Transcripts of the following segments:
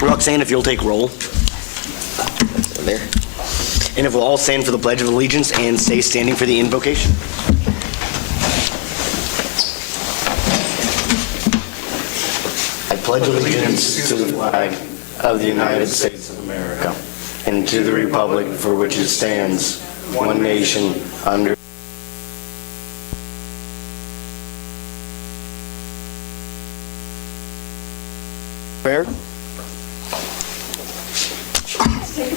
Roxanne, if you'll take roll. There. And if we'll all stand for the Pledge of Allegiance and stay standing for the invocation. I pledge allegiance to the flag of the United States of America and to the republic for which it stands, one nation, under prayer.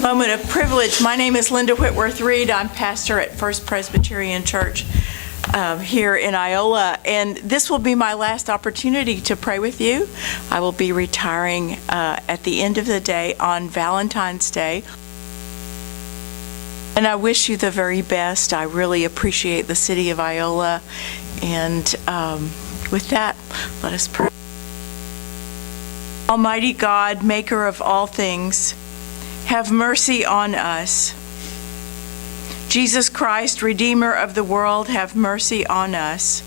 Moment of privilege. My name is Linda Whitworth Reed. I'm pastor at First Presbyterian Church here in Iola, and this will be my last opportunity to pray with you. I will be retiring at the end of the day on Valentine's Day, and I wish you the very best. I really appreciate the city of Iola, and with that, let us pray. Almighty God, maker of all things, have mercy on us. Jesus Christ, Redeemer of the world, have mercy on us.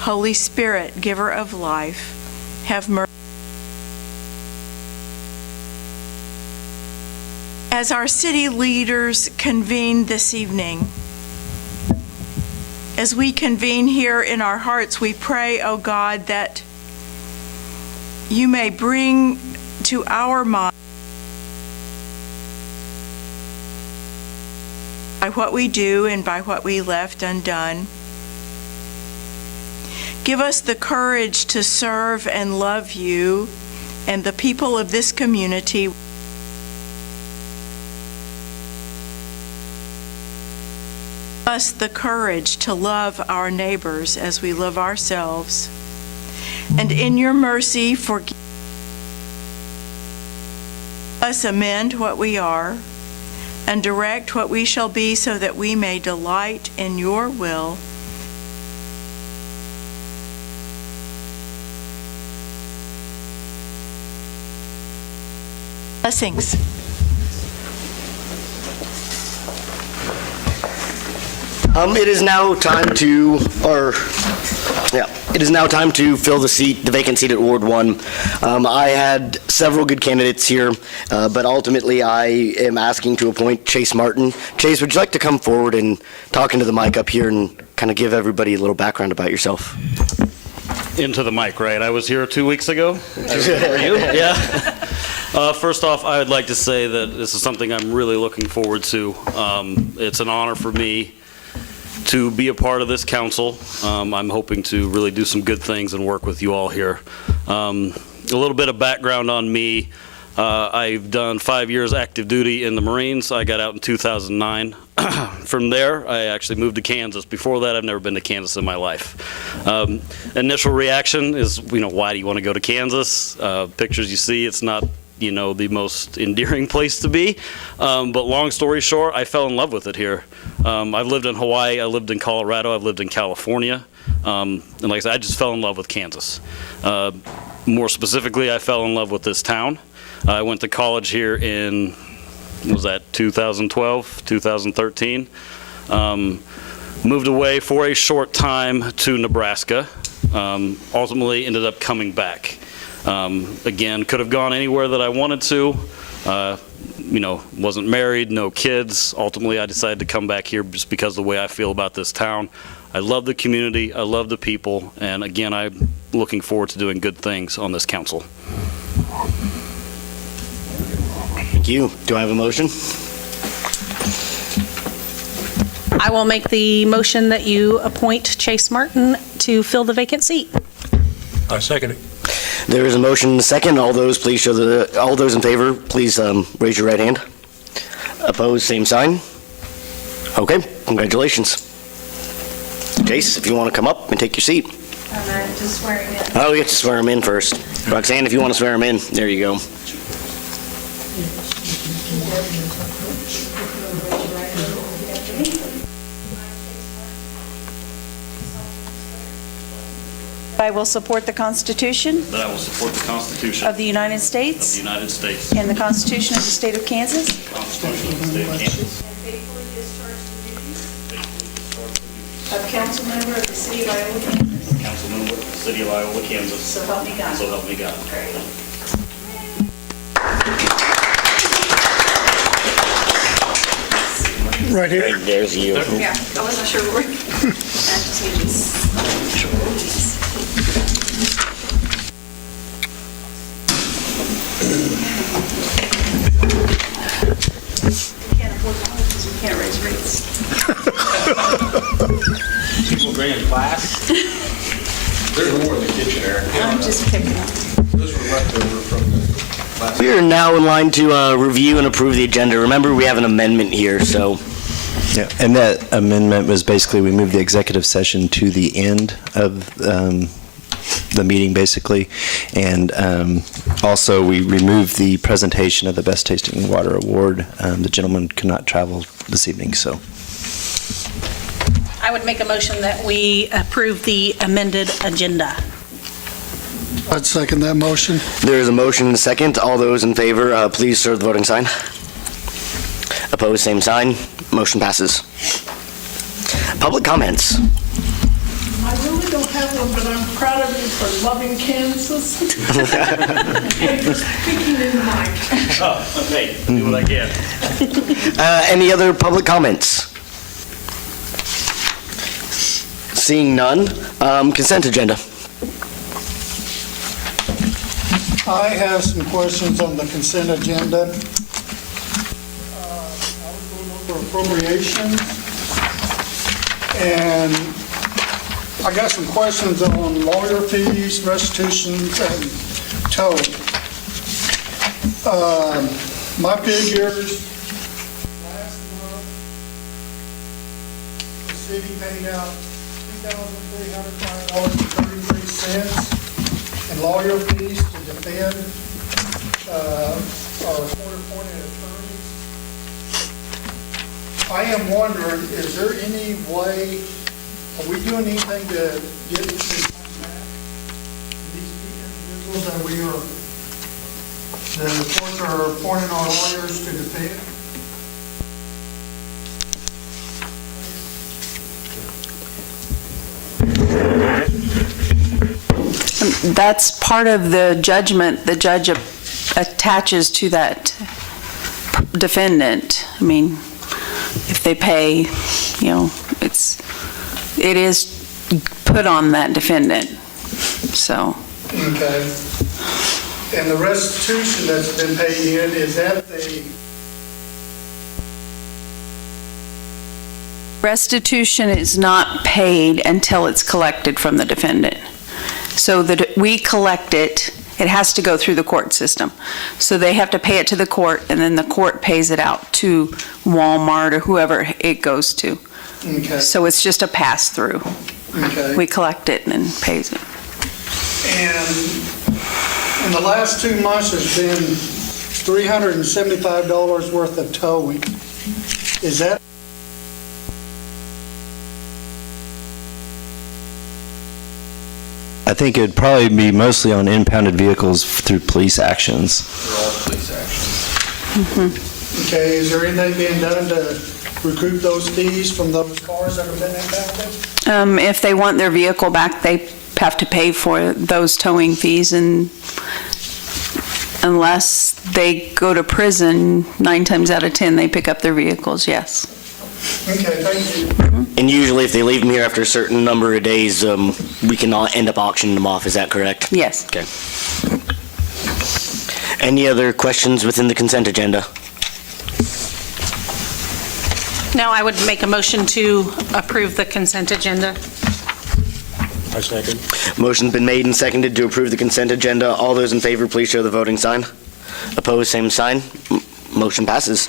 Holy Spirit, giver of life, have mercy. As our city leaders convene this evening, as we convene here in our hearts, we pray, O God, that you may bring to our mind by what we do and by what we left undone. Give us the courage to serve and love you and the people of this community. Give us the courage to love our neighbors as we love ourselves. And in your mercy, forgive us, amend what we are, and direct what we shall be, so that we may delight in your will. Blessings. It is now time to, it is now time to fill the vacant seat at Ward 1. I had several good candidates here, but ultimately I am asking to appoint Chase Martin. Chase, would you like to come forward and talk into the mic up here and kind of give everybody a little background about yourself? Into the mic, right? I was here 2 weeks ago. Were you? Yeah. First off, I would like to say that this is something I'm really looking forward to. It's an honor for me to be a part of this council. I'm hoping to really do some good things and work with you all here. A little bit of background on me. I've done 5 years active duty in the Marines. I got out in 2009. From there, I actually moved to Kansas. Before that, I've never been to Kansas in my life. Initial reaction is, why do you want to go to Kansas? Pictures you see, it's not the most endearing place to be. But long story short, I fell in love with it here. I've lived in Hawaii, I lived in Colorado, I've lived in California. And like I said, I just fell in love with Kansas. More specifically, I fell in love with this town. I went to college here in, 2012, 2013. Moved away for a short time to Nebraska. Ultimately ended up coming back. Again, could have gone anywhere that I wanted to. Wasn't married, no kids. Ultimately, I decided to come back here just because of the way I feel about this town. I love the community, I love the people, and again, I'm looking forward to doing good things on this council. Thank you. Do I have a motion? I will make the motion that you appoint Chase Martin to fill the vacant seat. I second it. There is a motion and a second. All those in favor, please raise your right hand. Opposed, same sign. Okay, congratulations. Chase, if you want to come up and take your seat. Just swearing in. Oh, you have to swear him in first. Roxanne, if you want to swear him in, there you go. I will support the Constitution That I will support the Constitution of the United of the States United States, and the Constitution of the State of Kansas, the Constitution of the State of Kansas, faithfully discharge the duties faithfully discharge the duties of council member of the city of Iola, Kansas. of council member of the city of Iola, Kansas. So help me God. So help me God. Great. Right here. There's you. Yeah, I wasn't sure where. Can't raise rates. People bringing class? There's more in the kitchen, Eric. I'm just picking up. Those were left over from the last. We are now in line to review and approve the agenda. Remember, we have an amendment here, so Yeah, and that amendment was basically, we moved the executive session to the end of the meeting, basically. And also, we removed the presentation of the Best Tasting Water Award. The gentleman could not travel this evening, so. I would make a motion that we approve the amended agenda. I'd second that motion. there is a motion and a second. All those in favor, please serve the voting sign. Opposed, same sign. Motion passes. Public comments. I really don't have one, but I'm proud of you for loving Kansas and for speaking in the mic. Oh, okay, do what I can. Any other public comments? Seeing none, consent agenda. I have some questions on the consent agenda. I was going over appropriations, and I got some questions on lawyer fees, restitutions, and towing. My figures, last month, the city paid out $2,305.33 in lawyer fees to defend our court-appointed attorneys. I am wondering, is there any way, are we doing anything to get this back? These individuals that we are, the courts are appointing our lawyers to defend? That's part of the judgment the judge attaches to that defendant. I mean, if they pay, you know, it is put on that defendant, so. Okay. And the restitution that's been paid in, is that the, Restitution is not paid until it's collected from the defendant. So that we collect it, it has to go through the court system. So they have to pay it to the court, and then the court pays it out to Walmart or whoever it goes to. okay, So it's just a pass-through. okay. We collect it and then pays it. And in the last 2 months, there's been $375 worth of towing. Is that? I think it'd probably be mostly on impounded vehicles through police actions. They're all police actions. Okay, is there anything being done to recoup those fees from those cars that have been impounded? If they want their vehicle back, they have to pay for those towing fees, and unless they go to prison, 9 times out of 10, they pick up their vehicles, yes. Okay, thank you. And usually if they leave them here after a certain number of days, we can end up auctioning them off. Is that correct? Yes. Okay. Any other questions within the consent agenda? Now I would make a motion to approve the consent agenda. I second. Motion's been made and seconded to approve the consent agenda. All those in favor, please show the voting sign. Opposed, same sign. Motion passes.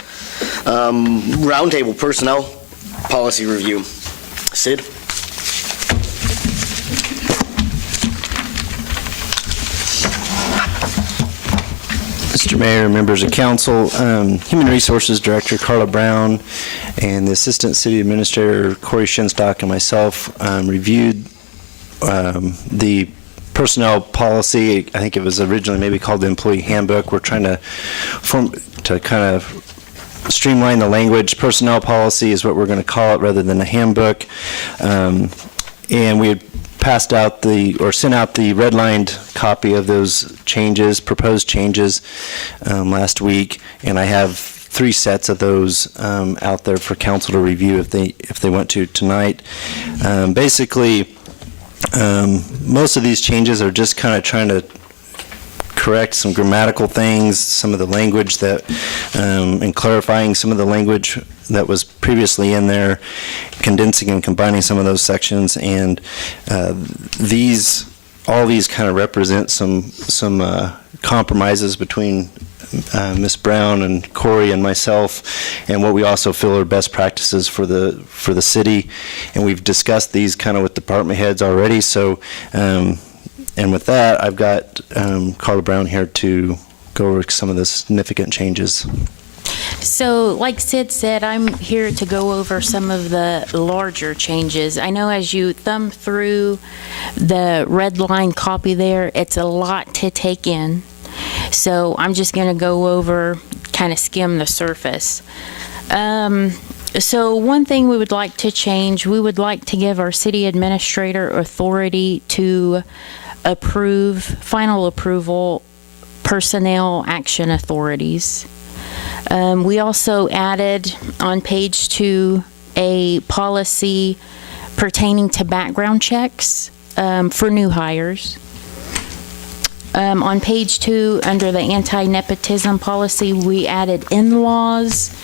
Roundtable Personnel Policy Review. Sid? Mr. Mayor, members of council, Human Resources Director Carla Brown and the Assistant City Administrator Corey Shinstock and myself reviewed the personnel policy. I think it was originally maybe called the Employee Handbook. We're trying to kind of streamline the language. Personnel policy is what we're going to call it rather than a handbook. And we had passed out sent out the redlined copy of those changes, proposed changes, last week, and I have 3 sets of those out there for council to review if they want to tonight. Basically, most of these changes are just kind of trying to correct some grammatical things, some of the language that, and clarifying some of the language that was previously in there, condensing and combining some of those sections, and all these kind of represent some compromises between Ms. Brown and Corey and myself, and what we also feel are best practices for the city. And we've discussed these kind of with department heads already. So, and with that, I've got Carla Brown here to go over some of the significant changes. So, like Sid said, I'm here to go over some of the larger changes. I know as you thumb through the red line copy there, it's a lot to take in. So I'm just going to go over, kind of skim the surface. So one thing we would like to change, we would like to give our city administrator authority to approve, final approval, personnel action authorities. We also added on page 2 a policy pertaining to background checks for new hires. On page 2, under the anti-nepotism policy, we added in-laws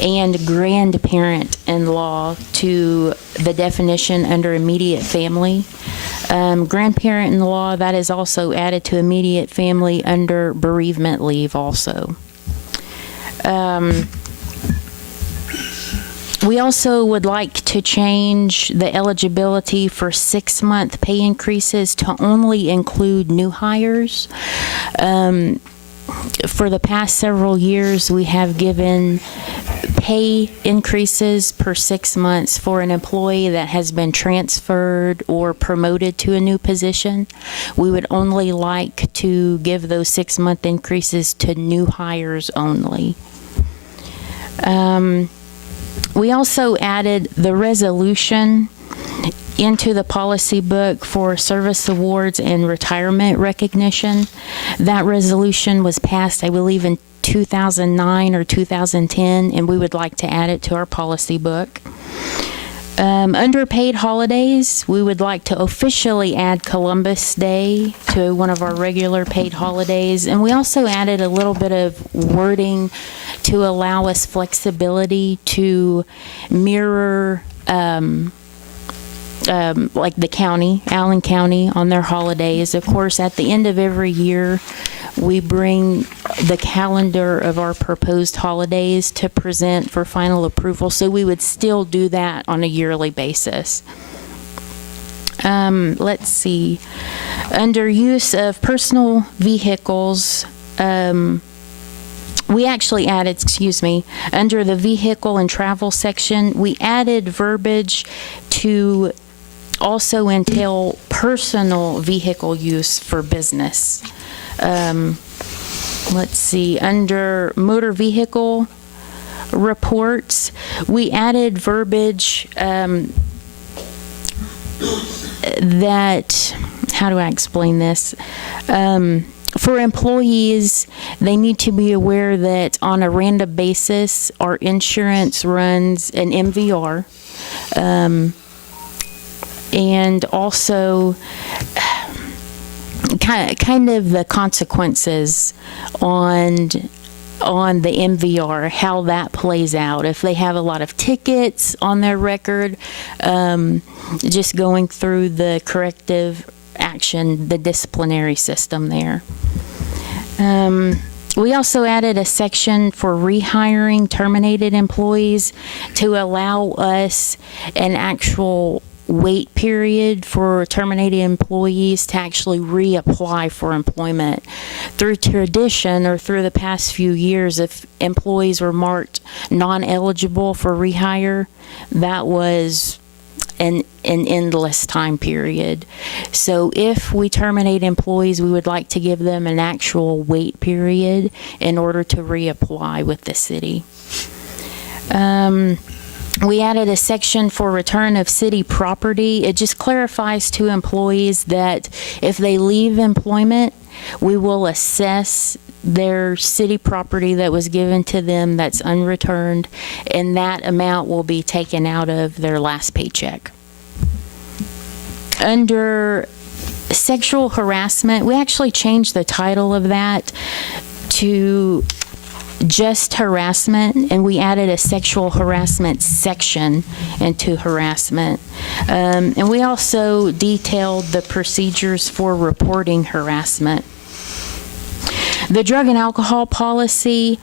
and grandparent in-law to the definition under immediate family. Grandparent in-law, that is also added to immediate family under bereavement leave also. We also would like to change the eligibility for 6-month pay increases to only include new hires. For the past several years, we have given pay increases per 6 months for an employee that has been transferred or promoted to a new position. We would only like to give those 6-month increases to new hires only. We also added the resolution into the policy book for service awards and retirement recognition. That resolution was passed, I believe, in 2009 or 2010, and we would like to add it to our policy book. Under paid holidays, we would like to officially add Columbus Day to one of our regular paid holidays, and we also added a little bit of wording to allow us flexibility to mirror like the county, Allen County, on their holidays. Of course, at the end of every year, we bring the calendar of our proposed holidays to present for final approval, so we would still do that on a yearly basis. Let's see. Under use of personal vehicles, we actually added, under the vehicle and travel section, we added verbiage to also entail personal vehicle use for business. Let's see, under motor vehicle reports, we added verbiage that, how do I explain this? For employees, they need to be aware that on a random basis, our insurance runs an MVR. And also kind of the consequences on the MVR, how that plays out. If they have a lot of tickets on their record, just going through the corrective action, the disciplinary system there. We also added a section for rehiring terminated employees to allow us an actual wait period for terminated employees to actually reapply for employment. Through tradition or through the past few years, if employees were marked non-eligible for rehire, that was an endless time period. So if we terminate employees, we would like to give them an actual wait period in order to reapply with the city. We added a section for return of city property. It just clarifies to employees that if they leave employment, we will assess their city property that was given to them that's unreturned, and that amount will be taken out of their last paycheck. Under sexual harassment, we actually changed the title of that to just harassment, and we added a sexual harassment section into harassment. And we also detailed the procedures for reporting harassment. The drug and alcohol policy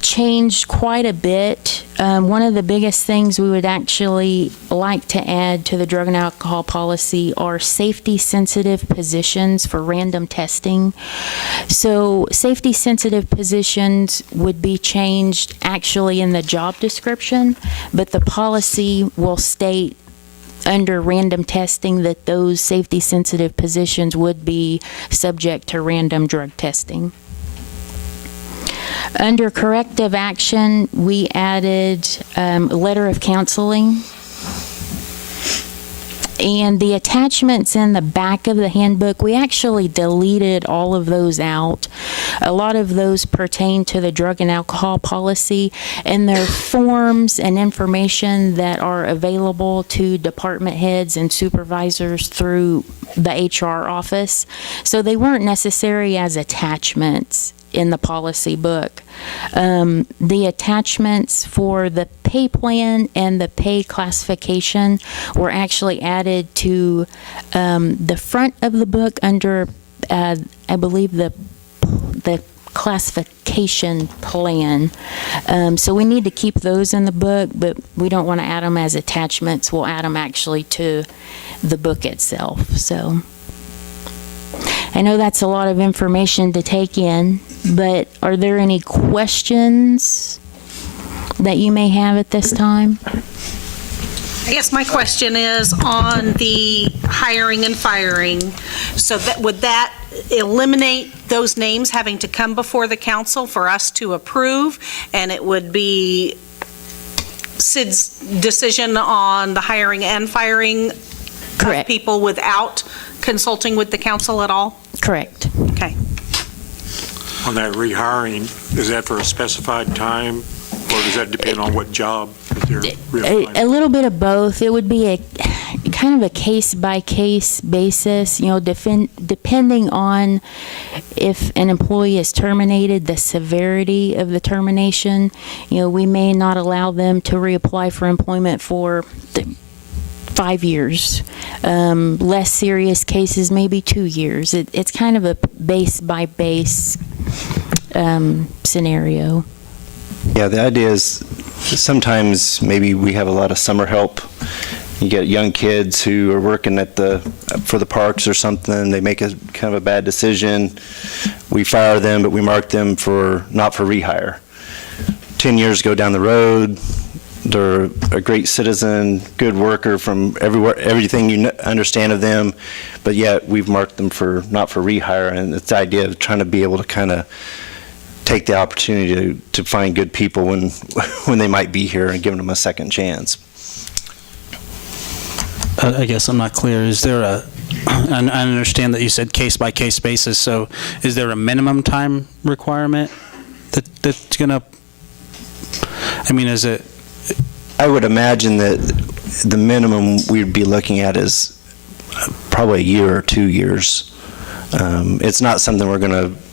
changed quite a bit. One of the biggest things we would actually like to add to the drug and alcohol policy are safety-sensitive positions for random testing. So safety-sensitive positions would be changed actually in the job description, but the policy will state under random testing that those safety-sensitive positions would be subject to random drug testing. Under corrective action, we added a letter of counseling. And the attachments in the back of the handbook, we actually deleted all of those out. A lot of those pertain to the drug and alcohol policy, and they're forms and information that are available to department heads and supervisors through the HR office. So they weren't necessary as attachments in the policy book. The attachments for the pay plan and the pay classification were actually added to the front of the book under, I believe, the classification plan. So we need to keep those in the book, but we don't want to add them as attachments. We'll add them actually to the book itself. So I know that's a lot of information to take in, but are there any questions that you may have at this time? I guess my question is on the hiring and firing. So that, would that eliminate those names having to come before the council for us to approve? And it would be Sid's decision on the hiring and firing of people without consulting with the council at all? Correct. Okay. On that rehiring, is that for a specified time, or does that depend on what job that they're reapplying? A little bit of both. It would be a kind of a case-by-case basis, you know, depending on if an employee is terminated, the severity of the termination. You know, we may not allow them to reapply for employment for 5 years. Less serious cases, maybe 2 years. It's kind of a base-by-base scenario. Yeah, the idea is sometimes maybe we have a lot of summer help. You get young kids who are working for the parks or something. They make a kind of a bad decision. We fire them, but we mark them not for rehire. 10 years go down the road. They're a great citizen, good worker from everywhere, everything you understand of them, but yet we've marked them not for rehire. And it's the idea of trying to be able to kind of take the opportunity to find good people when they might be here and giving them a second chance. I guess I'm not clear. Is there I understand that you said case-by-case basis, so is there a minimum time requirement that's going to, I mean, is it? I would imagine that the minimum we'd be looking at is probably a year or 2 years. It's not something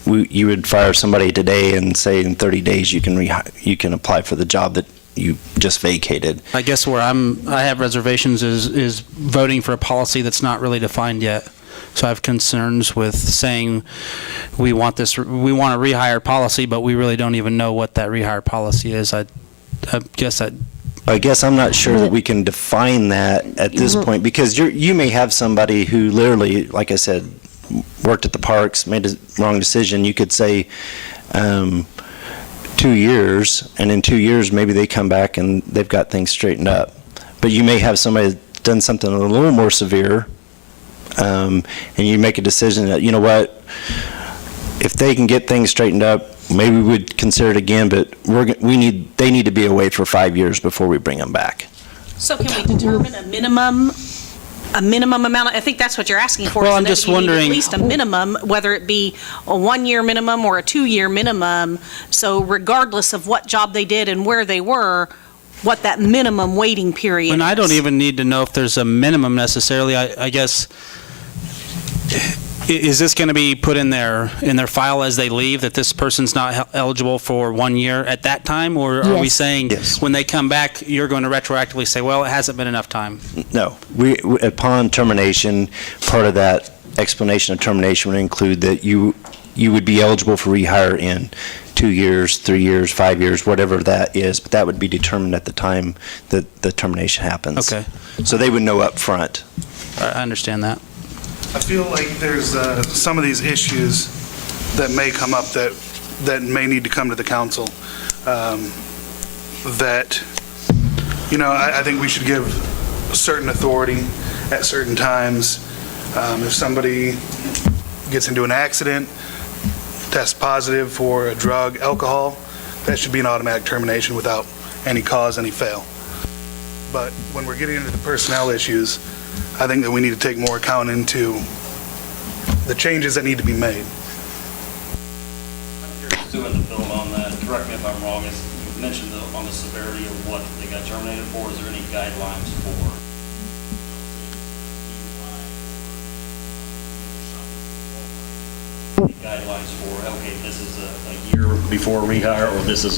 you would fire somebody today and say in 30 days you can apply for the job that you just vacated. I guess where I have reservations is voting for a policy that's not really defined yet. So I have concerns with saying we want a rehire policy, but we really don't even know what that rehire policy is. I guess I'm not sure that we can define that at this point, because you may have somebody who literally, like I said, worked at the parks, made a wrong decision. You could say 2 years, and in 2 years maybe they come back and they've got things straightened up. But you may have somebody that's done something a little more severe, and you make a decision that, you know what, if they can get things straightened up, maybe we'd consider it again, but they need to be away for 5 years before we bring them back. So can we determine a minimum a minimum amount? I think that's what you're asking for. Well, isn't I'm it? just You need wondering- at least a minimum, whether it be a 1-year minimum or a 2-year minimum. So regardless of what job they did and where they were, what that minimum waiting period is. And I don't even need to know if there's a minimum necessarily. I guess, is this going to be put in their file as they leave, that this person's not eligible for 1 year at that time? Or are we Yes. saying, Yes. when they come back, you're going to retroactively say, well, it hasn't been enough time? No. Upon termination, part of that explanation of termination would include that you would be eligible for rehire in 2 years, 3 years, 5 years, whatever that is, but that would be determined at the time that the termination happens. Okay. So they would know up front. I understand that. I feel like there's some of these issues that may come up that may need to come to the council, that, I think we should give certain authority at certain times. If somebody gets into an accident, tests positive for a drug, alcohol, that should be an automatic termination without any cause, any fail. But when we're getting into the personnel issues, I think that we need to take more account into the changes that need to be made. Doing the build on that, correct me if I'm wrong, is you mentioned on the severity of what they got terminated for, is there any guidelines for? Guidelines for, okay, this is a year before rehire, or this is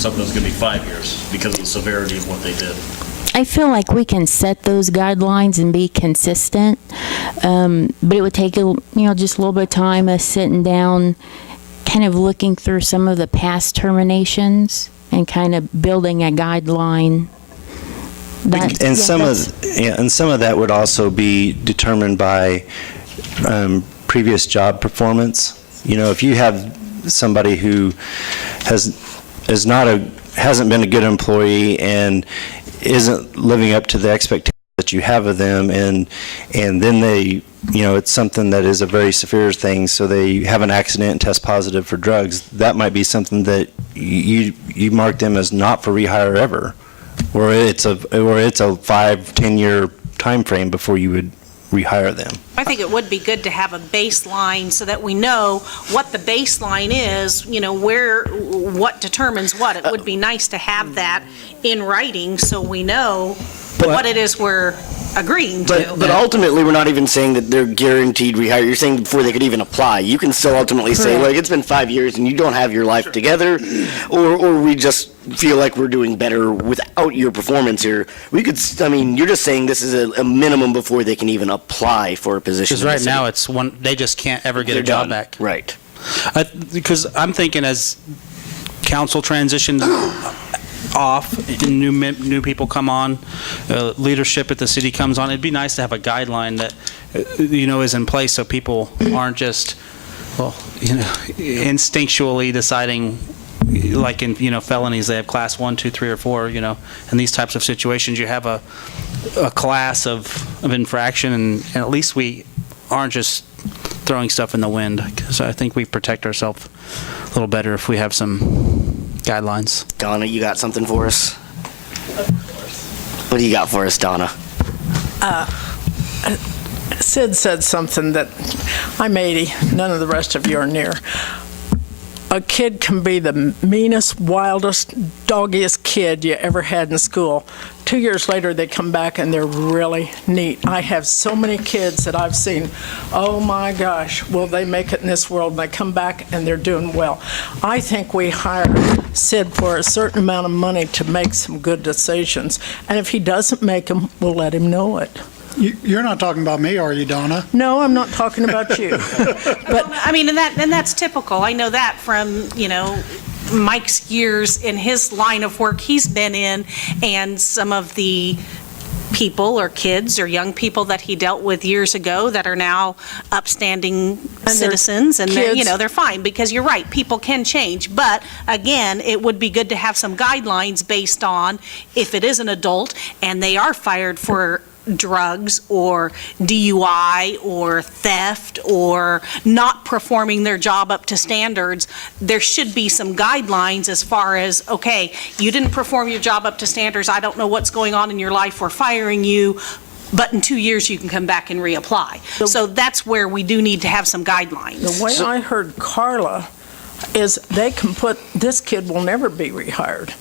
something that's gonna be 5 years because of the severity of what they did? I feel like we can set those guidelines and be consistent, but it would take just a little bit of time, us sitting down, kind of looking through some of the past terminations and kind of building a guideline. And some of that would also be determined by previous job performance. If you have somebody who hasn't been a good employee and isn't living up to the expectations that you have of them, and then they, it's something that is a very severe thing, so they have an accident and test positive for drugs, that might be something that you mark them as not for rehire ever, or it's a 5-10 year time frame before you would rehire them. I think it would be good to have a baseline so that we know what the baseline is, what determines what. It would be nice to have that in writing so we know what it is we're agreeing to. But ultimately, we're not even saying that they're guaranteed rehire. You're saying before they could even apply. You can still ultimately say, Correct. like, it's been 5 years and you don't have your life together, or we just feel like we're doing better without your performance here. You're just saying this is a minimum before they can even apply for a position. Because in the right city. now, it's one, they just can't ever get They're a job done. back. Right. Because I'm thinking as council transitions off and new people come on, leadership at the city comes on, it'd be nice to have a guideline that, is in place so people aren't just, instinctually deciding, like in, felonies, they have class 1, 2, 3, or 4, in these types of situations, you have a class of infraction, and at least we aren't just throwing stuff in the wind, because I think we protect ourselves a little better if we have some guidelines. Donna, you got something for us? What do you got for us, Donna? Sid said something that I'm 80, none of the rest of you are near. A kid can be the meanest, wildest, doggiest kid you ever had in school. 2 years later, they come back and they're really neat. I have so many kids that I've seen, oh my gosh, will they make it in this world? And they come back and they're doing well. I think we hire Sid for a certain amount of money to make some good decisions. And if he doesn't make them, we'll let him know it. You're not talking about me, are you, Donna? No, I'm not talking about you. But I mean, and that's typical. I know that from, Mike's years in his line of work he's been in, and some of the people or kids or young people that he dealt with years ago that are now upstanding citizens, and they're fine, because you're right, people can change. But again, it would be good to have some guidelines based on if it is an adult and they are fired for drugs or DUI or theft or not performing their job up to standards, there should be some guidelines as far as, okay, you didn't perform your job up to standards, I don't know what's going on in your life, we're firing you, but in 2 years you can come back and reapply. So that's where we do need to have some guidelines. The way I heard Carla is they can put, this kid will never be rehired.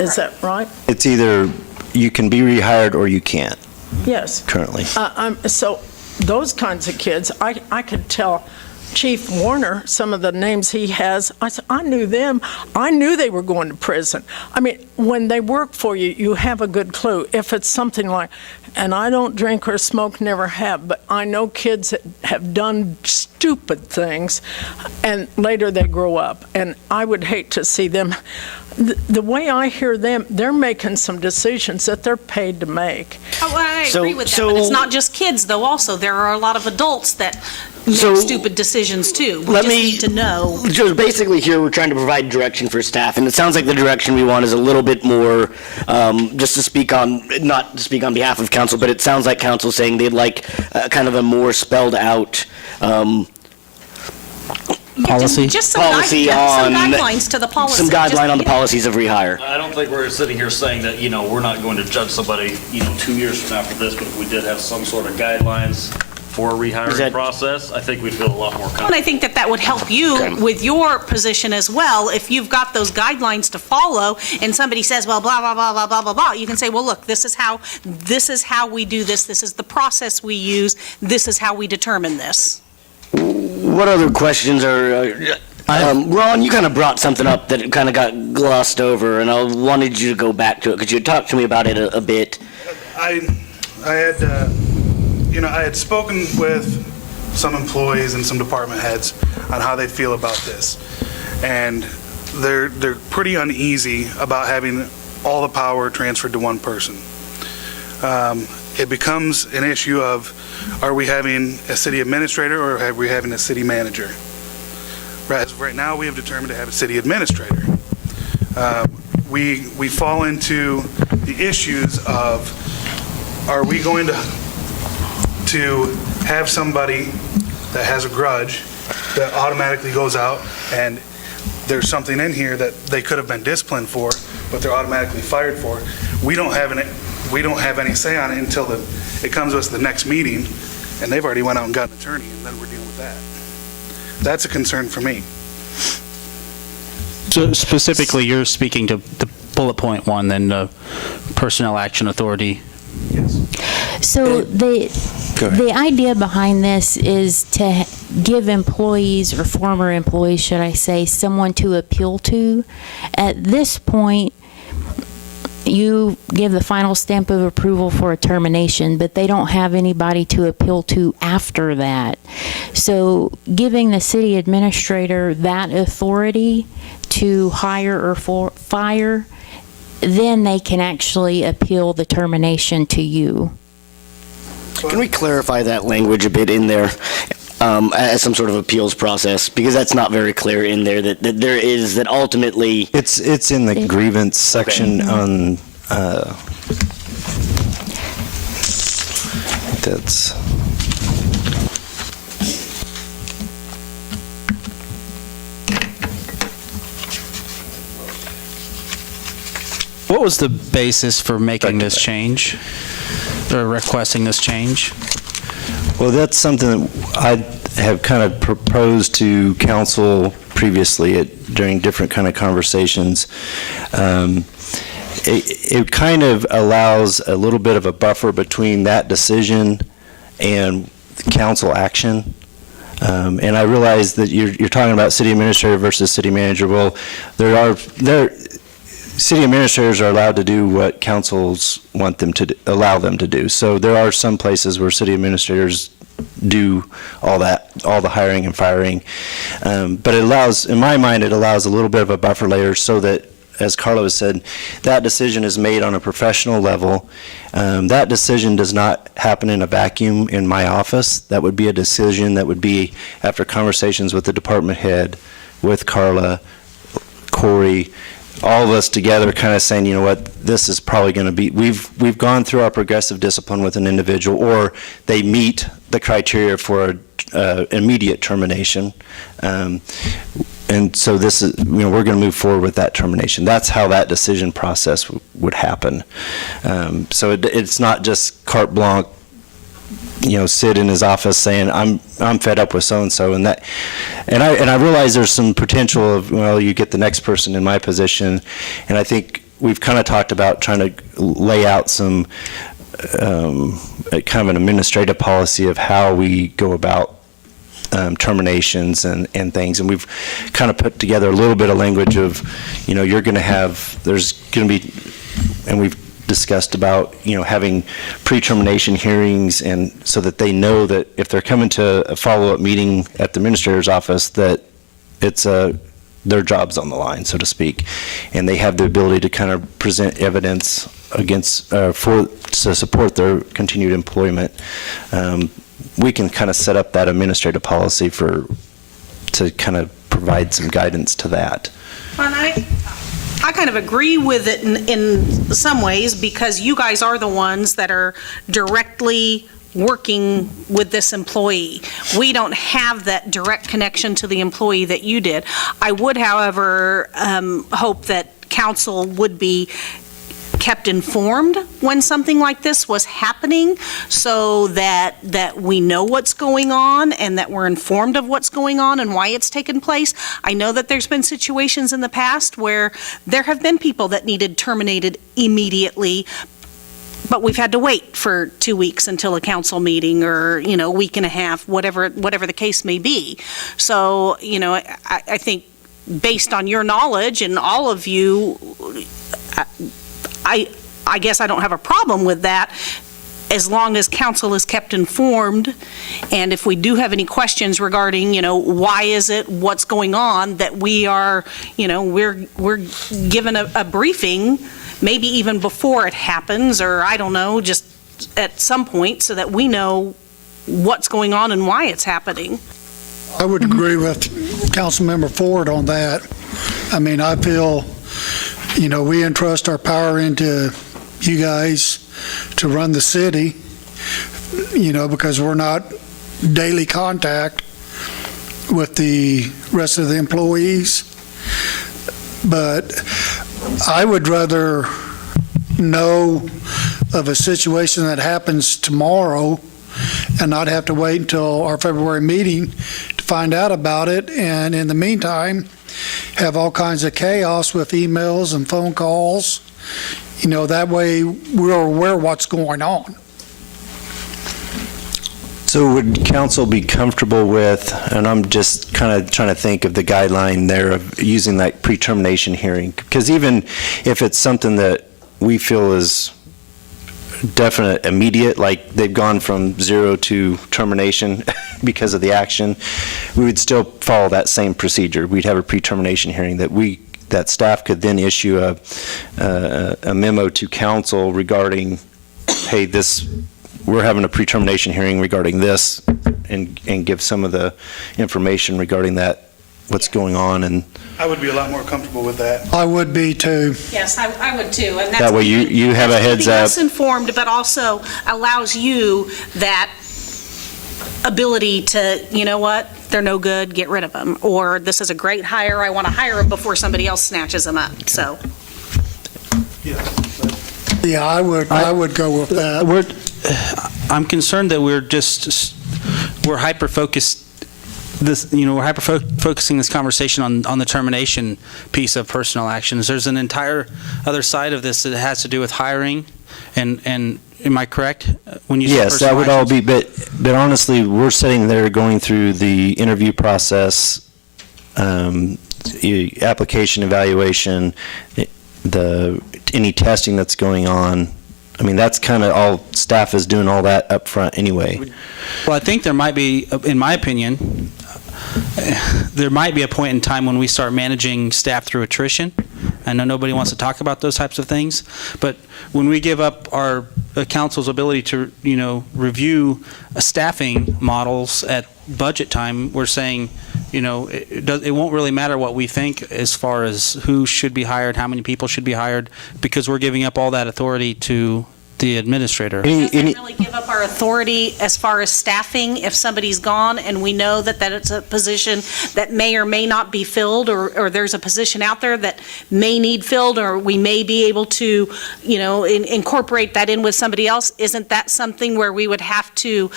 Is that right? It's either you can be rehired or you can't Yes. currently. So those kinds of kids, I could tell Chief Warner some of the names he has. I said, I knew them. I knew they were going to prison. I mean, when they work for you, you have a good clue. If it's something like, and I don't drink or smoke, never have, but I know kids that have done stupid things, and later they grow up. And I would hate to see them. The way I hear them, they're making some decisions that they're paid to make. Oh, I agree with that, but it's not just kids, though, also. There are a lot of adults that make stupid decisions, too. We just need to know. So basically here, we're trying to provide direction for staff, and it sounds like the direction we want is a little bit more, just to speak on, not to speak on behalf of council, but it sounds like council saying they'd like kind of a more spelled out Policy? Just some policy some on guidelines to the policy. some guideline Just- on the policies of rehire. I don't think we're sitting here saying that, we're not going to judge somebody, 2 years from now for this, but if we did have some sort of guidelines for a rehiring process, I think we'd feel a lot more comfortable. And I think that that would help you with your position as well. If you've got those guidelines to follow and somebody says, well, blah, blah, blah, blah, blah, blah, blah, you can say, well, look, this is how we do this. This is the process we use. This is how we determine this. What other questions are, Ron, you kind of brought something up that kind of got glossed over, and I wanted you to go back to it, because you had talked to me about it a bit. I had spoken with some employees and some department heads on how they feel about this. And they're pretty uneasy about having all the power transferred to one person. It becomes an issue of, are we having a city administrator or are we having a city manager? Right now, we have determined to have a city administrator. We fall into the issues of, are we going to have somebody that has a grudge that automatically goes out, and there's something in here that they could have been disciplined for, but they're automatically fired for. We don't have any say on it until it comes to us the next meeting, and they've already went out and got an attorney, and then we're dealing with that. That's a concern for me. So specifically, you're speaking to the bullet point one, then the Personnel Action Authority. Yes. So the idea behind this is to give employees, or former employees, should I say, someone to appeal to. At this point, you give the final stamp of approval for a termination, but they don't have anybody to appeal to after that. So giving the city administrator that authority to hire or fire, then they can actually appeal the termination to you. Can we clarify that language a bit in there as some sort of appeals process? Because that's not very clear in there, that there is, that ultimately... It's in the grievance section on, that's... What was the basis for making this change, or requesting this change? Well, that's something that I have kind of proposed to council previously during different kind of conversations. It kind of allows a little bit of a buffer between that decision and council action. And I realize that you're talking about city administrator versus city manager. Well, city administrators are allowed to do what councils want them to allow them to do. So there are some places where city administrators do all the hiring and firing. But it allows, in my mind, it allows a little bit of a buffer layer so that, as Carlos said, that decision is made on a professional level. That decision does not happen in a vacuum in my office. That would be a decision that would be after conversations with the department head, with Carla, Corey. all of us together kind of saying, you know what, this is probably going to be, we've gone through our progressive discipline with an individual, or they meet the criteria for immediate termination. And so this is, we're going to move forward with that termination. That's how that decision process would happen. So it's not just carte blanche, sit in his office saying, I'm fed up with so-and-so, and I realize there's some potential of, you get the next person in my position, and I think we've kind of talked about trying to lay out some kind of an administrative policy of how we go about terminations and things, and we've kind of put together a little bit of language of, you're going to have, there's going to be, and we've discussed about, having pre-termination hearings, and so that they know that if they're coming to a follow-up meeting at the administrator's office, that it's their job's on the line, so to speak, and they have the ability to kind of present evidence against to support their continued employment. We can kind of set up that administrative policy to kind of provide some guidance to that. And I kind of agree with it in some ways, because you guys are the ones that are directly working with this employee. We don't have that direct connection to the employee that you did. I would, however, hope that council would be kept informed when something like this was happening, so that we know what's going on and that we're informed of what's going on and why it's taken place. I know that there's been situations in the past where there have been people that needed terminated immediately, but we've had to wait for 2 weeks until a council meeting, or, a week and a half, whatever the case may be. So, I think based on your knowledge and all of you, I guess I don't have a problem with that, as long as council is kept informed, and if we do have any questions regarding, why is it, what's going on, that we are, we're given a briefing, maybe even before it happens, or I don't know, just at some point, so that we know what's going on and why it's happening. I would agree with Councilmember Ford on that. I mean, I feel, we entrust our power into you guys to run the city, because we're not daily contact with the rest of the employees. But I would rather know of a situation that happens tomorrow and not have to wait until our February meeting to find out about it, and in the meantime, have all kinds of chaos with emails and phone calls. That way we're aware of what's going on. So would council be comfortable with, and I'm just kind of trying to think of the guideline there of using that pre-termination hearing, because even if it's something that we feel is definite, immediate, like they've gone from 0 to termination because of the action, we would still follow that same procedure. We'd have a pre-termination hearing that staff could then issue a memo to council regarding, hey, we're having a pre-termination hearing regarding this, and give some of the information regarding that, what's going on, and I would be a lot more comfortable with that. I would be too. Yes, I would too. And that's that way you have a heads up. Keeping us informed, but also allows you that ability to, what, they're no good, get rid of them. Or this is a great hire, I want to hire them before somebody else snatches them up. Okay. So. Yeah, I would go with that. I'm concerned that we're hyper-focused. We're hyper-focusing this conversation on the termination piece of personal actions. There's an entire other side of this that has to do with hiring, and am I correct when you say yes, that would actions? all be, but honestly, we're sitting there going through the interview process, application evaluation, any testing that's going on. I mean, that's kind of all staff is doing all that up front anyway. Well, I think there might be, in my opinion, there might be a point in time when we start managing staff through attrition. I know nobody wants to talk about those types of things, but when we give up our council's ability to, review staffing models at budget time, we're saying it won't really matter what we think as far as who should be hired, how many people should be hired, because we're giving up all that authority to the administrator. Doesn't really give up our authority as far as staffing if somebody's gone and we know that it's a position that may or may not be filled, or there's a position out there that may need filled, or we may be able to, incorporate that in with somebody else. Isn't that something where we would have to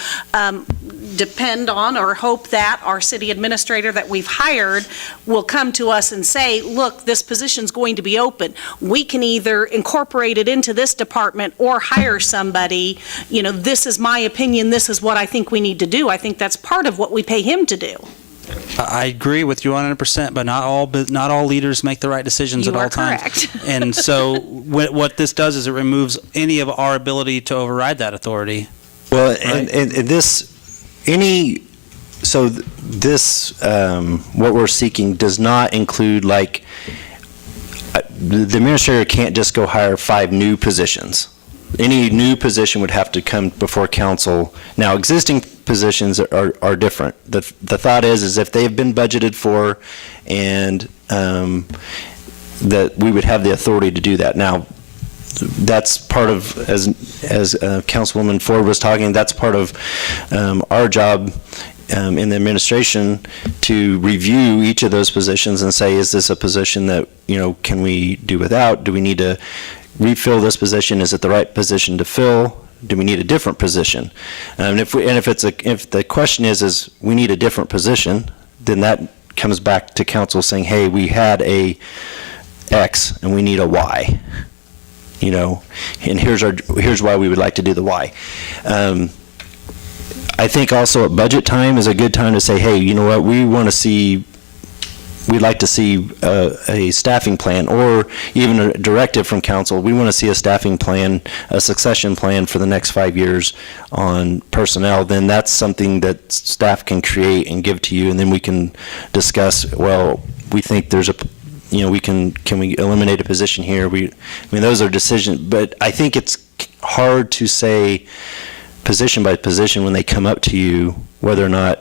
depend on or hope that our city administrator that we've hired will come to us and say, look, this position's going to be open. We can either incorporate it into this department or hire somebody. This is my opinion, this is what I think we need to do. I think that's part of what we pay him to do. I agree with you 100%, but not all leaders make the right decisions at all times. Correct. And so what this does is it removes any of our ability to override that authority. Well, and this, what we're seeking does not include, like, the administrator can't just go hire 5 new positions. Any new position would have to come before council. Now, existing positions are different. The thought is if they've been budgeted for, and that we would have the authority to do that. Now, that's part of, as Councilwoman Ford was talking, that's part of our job in the administration to review each of those positions and say, is this a position that, can we do without? Do we need to refill this position? Is it the right position to fill? Do we need a different position? If the question is we need a different position, then that comes back to council saying, hey, we had a X and we need a Y. And here's why we would like to do the Y. I think also at budget time is a good time to say, hey, you know what, we'd like to see a staffing plan, or even a directive from council. We want to see a staffing plan, a succession plan for the next 5 years on personnel. Then that's something that staff can create and give to you, and then we can discuss, well, we think there's can we eliminate a position here? Those are decisions, but I think it's hard to say position by position when they come up to you, whether or not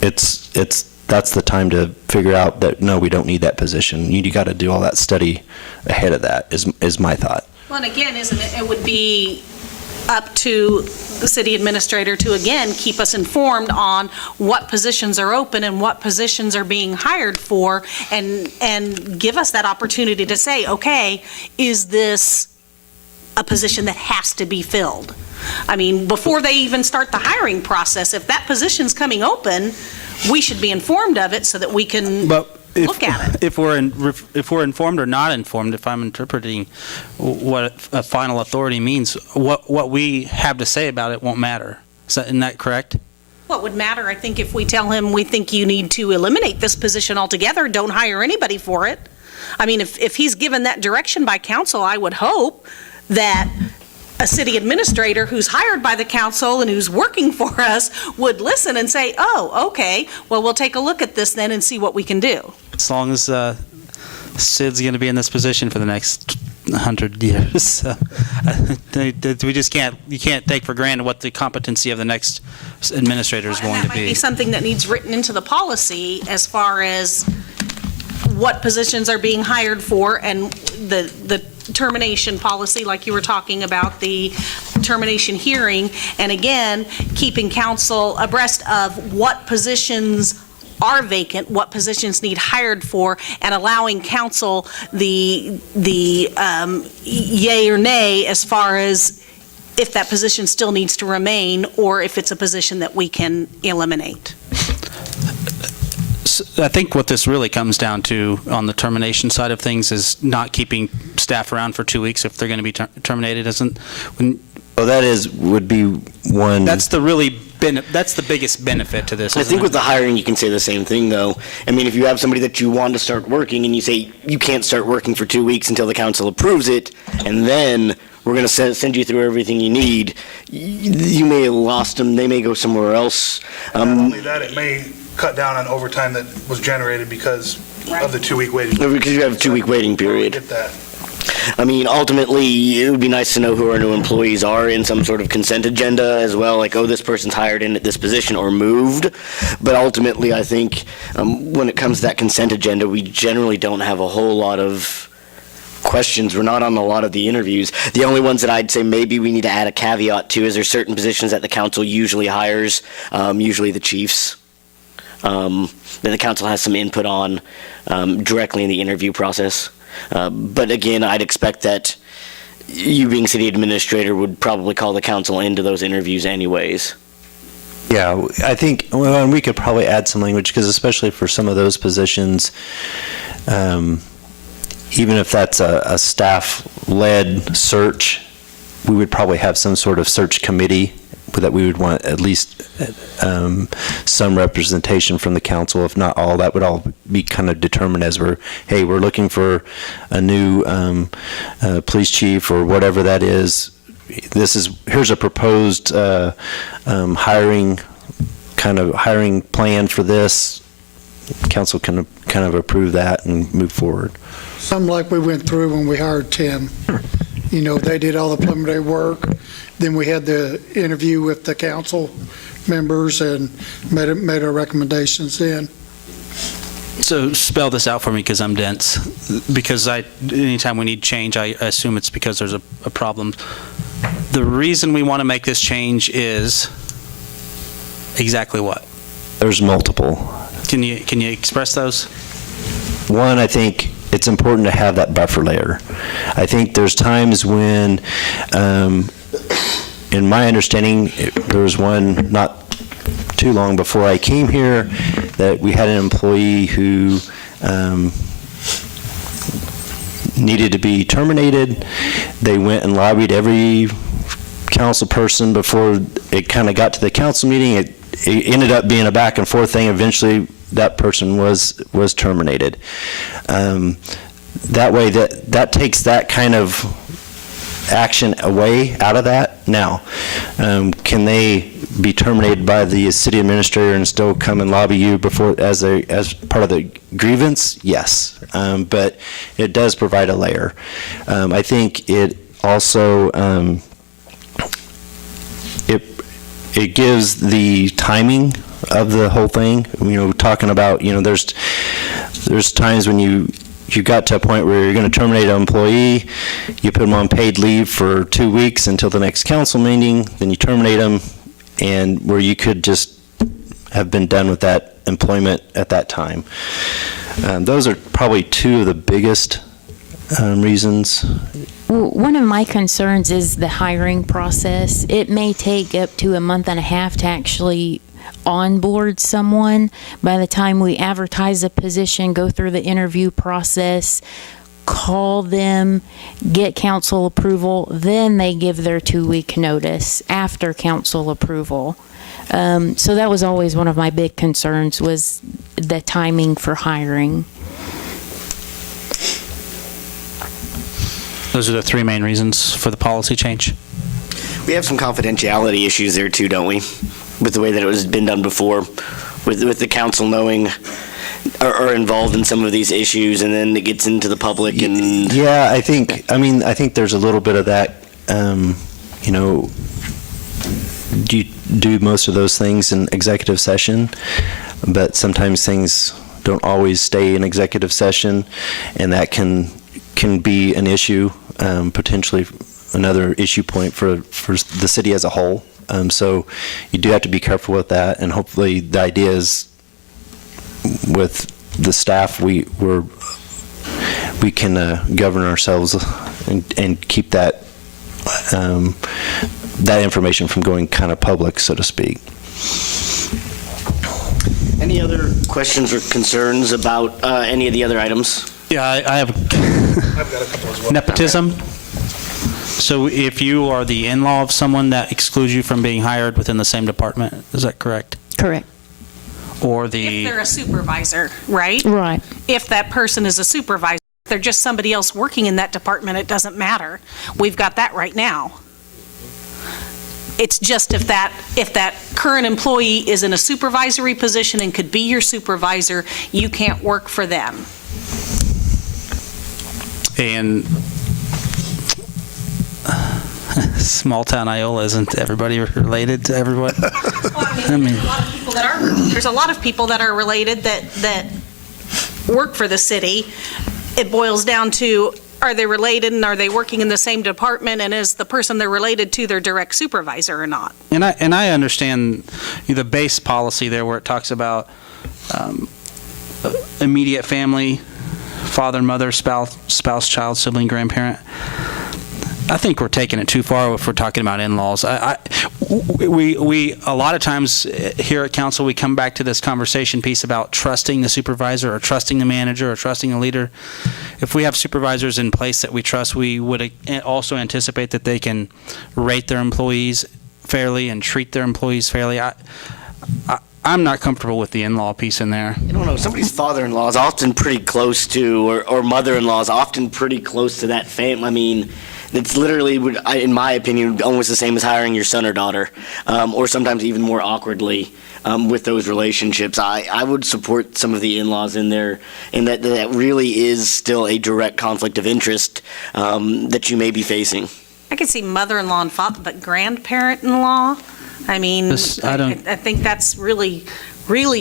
that's the time to figure out that, no, we don't need that position. You got to do all that study ahead of that, is my thought. Well, and again, it would be up to the city administrator to, again, keep us informed on what positions are open and what positions are being hired for, and give us that opportunity to say, okay, is this a position that has to be filled? Before they even start the hiring process, if that position's coming open, we should be informed of it so that we can look at it. If we're informed or not informed, if I'm interpreting what a final authority means, what we have to say about it won't matter. Isn't that correct? What would matter, I think, if we tell him we think you need to eliminate this position altogether, don't hire anybody for it. If he's given that direction by council, I would hope that a city administrator who's hired by the council and who's working for us would listen and say, oh, okay, well, we'll take a look at this then and see what we can do. As long as Sid's going to be in this position for the next 100 years. We just you can't take for granted what the competency of the next administrator is going to That might be something that needs written into the policy as far as what positions are being hired for, and the termination policy, like you were talking about, the termination hearing, and again, keeping council abreast of what positions are vacant, what positions need hired for, and allowing council the yay or nay as far as if that position still needs to remain or if it's a position that we can eliminate. I think what this really comes down to on the termination side of things is not keeping staff around for 2 weeks if they're going to be terminated. Would be one. That's the biggest benefit to this. I think with the hiring, you can say the same thing, though. If you have somebody that you want to start working and you say you can't start working for 2 weeks until the council approves it, and then we're going to send you through everything you need, you may have lost them. They may go somewhere else. Not only that, it may cut down on overtime that was generated because of the 2 week waiting. Because you have a 2 week waiting period. Get that. I mean, ultimately, it would be nice to know who our new employees are in some sort of consent agenda as well, like, oh, this person's hired in at this position or moved. But ultimately, I think when it comes to that consent agenda, we generally don't have a whole lot of questions. We're not on a lot of the interviews. The only ones that I'd say maybe we need to add a caveat to is there's certain positions that the council usually hires, usually the chiefs, that the council has some input on directly in the interview process. But again, I'd expect that you being city administrator would probably call the council into those interviews anyways. Yeah, I think, well, and we could probably add some language, because especially for some of those positions, even if that's a staff-led search, we would probably have some sort of search committee that we would want at least some representation from the council. If not all, that would all be kind of determined as we're looking for a new police chief or whatever that is. Here's a proposed hiring plan for this. Council can kind of approve that and move forward. Something like we went through when we hired Tim. You know, they did all the preliminary work. Then we had the interview with the council members and made our recommendations then. So spell this out for me, because I'm dense. Because anytime we need change, I assume it's because there's a problem. The reason we want to make this change is exactly what? There's multiple. Can you express those? One, I think it's important to have that buffer layer. I think there's times when, in my understanding, there was one not too long before I came here that we had an employee who needed to be terminated. They went and lobbied every council person before it kind of got to the council meeting. It ended up being a back and forth thing. Eventually, that person was terminated. That way, that takes that kind of action away out of that. Now, can they be terminated by the city administrator and still come and lobby you before as part of the grievance? Yes, but it does provide a layer. I think it also it gives the timing of the whole thing. Talking about, there's times when you got to a point where you're going to terminate an employee, you put them on paid leave for 2 weeks until the next council meeting, then you terminate them, and where you could just have been done with that employment at that time. Those are probably two of the biggest reasons. One of my concerns is the hiring process. It may take up to a month and a half to actually onboard someone. By the time we advertise a position, go through the interview process, call them, get council approval, then they give their 2-week notice after council approval. So that was always one of my big concerns, was the timing for hiring. Those are the three main reasons for the policy change. We have some confidentiality issues there too, don't we? With the way that it was been done before, with the council knowing are involved in some of these issues, and then it gets into the public. And yeah, I think there's a little bit of that. You do most of those things in executive session, but sometimes things don't always stay in executive session, and that can be an issue, potentially another issue point for the city as a whole. So you do have to be careful with that, and hopefully the idea is with the staff, we can govern ourselves and keep that that information from going kind of public, so to speak. Any other questions or concerns about any of the other items? Yeah, I have I've got a couple as well. nepotism. So if you are the in-law of someone, that excludes you from being hired within the same department, is that correct? Correct. Or If they're a supervisor, right? Right. If that person is a supervisor, if they're just somebody else working in that department, it doesn't matter. We've got that right now. It's just if that current employee is in a supervisory position and could be your supervisor, you can't work for them. And small-town Iola, isn't everybody related to everyone? I mean, There's a lot of people that are related that work for the city. It boils down to, are they related and are they working in the same department, and is the person they're related to their direct supervisor or not? and I understand the base policy there where it talks about immediate family, father, mother, spouse, child, sibling, grandparent. I think we're taking it too far if we're talking about in-laws. We a lot of times here at council, we come back to this conversation piece about trusting the supervisor or trusting the manager or trusting the leader. If we have supervisors in place that we trust, we would also anticipate that they can rate their employees fairly and treat their employees fairly. I'm not comfortable with the in-law piece in there. I don't know, somebody's father-in-law is often pretty close to, or mother-in-law is often pretty close to that family. I mean, it's literally, in my opinion, almost the same as hiring your son or daughter, or sometimes even more awkwardly with those relationships. I would support some of the in-laws in there, and that really is still a direct conflict of interest that you may be facing. I could see mother-in-law and father, but grandparent-in-law? I mean, I think that's really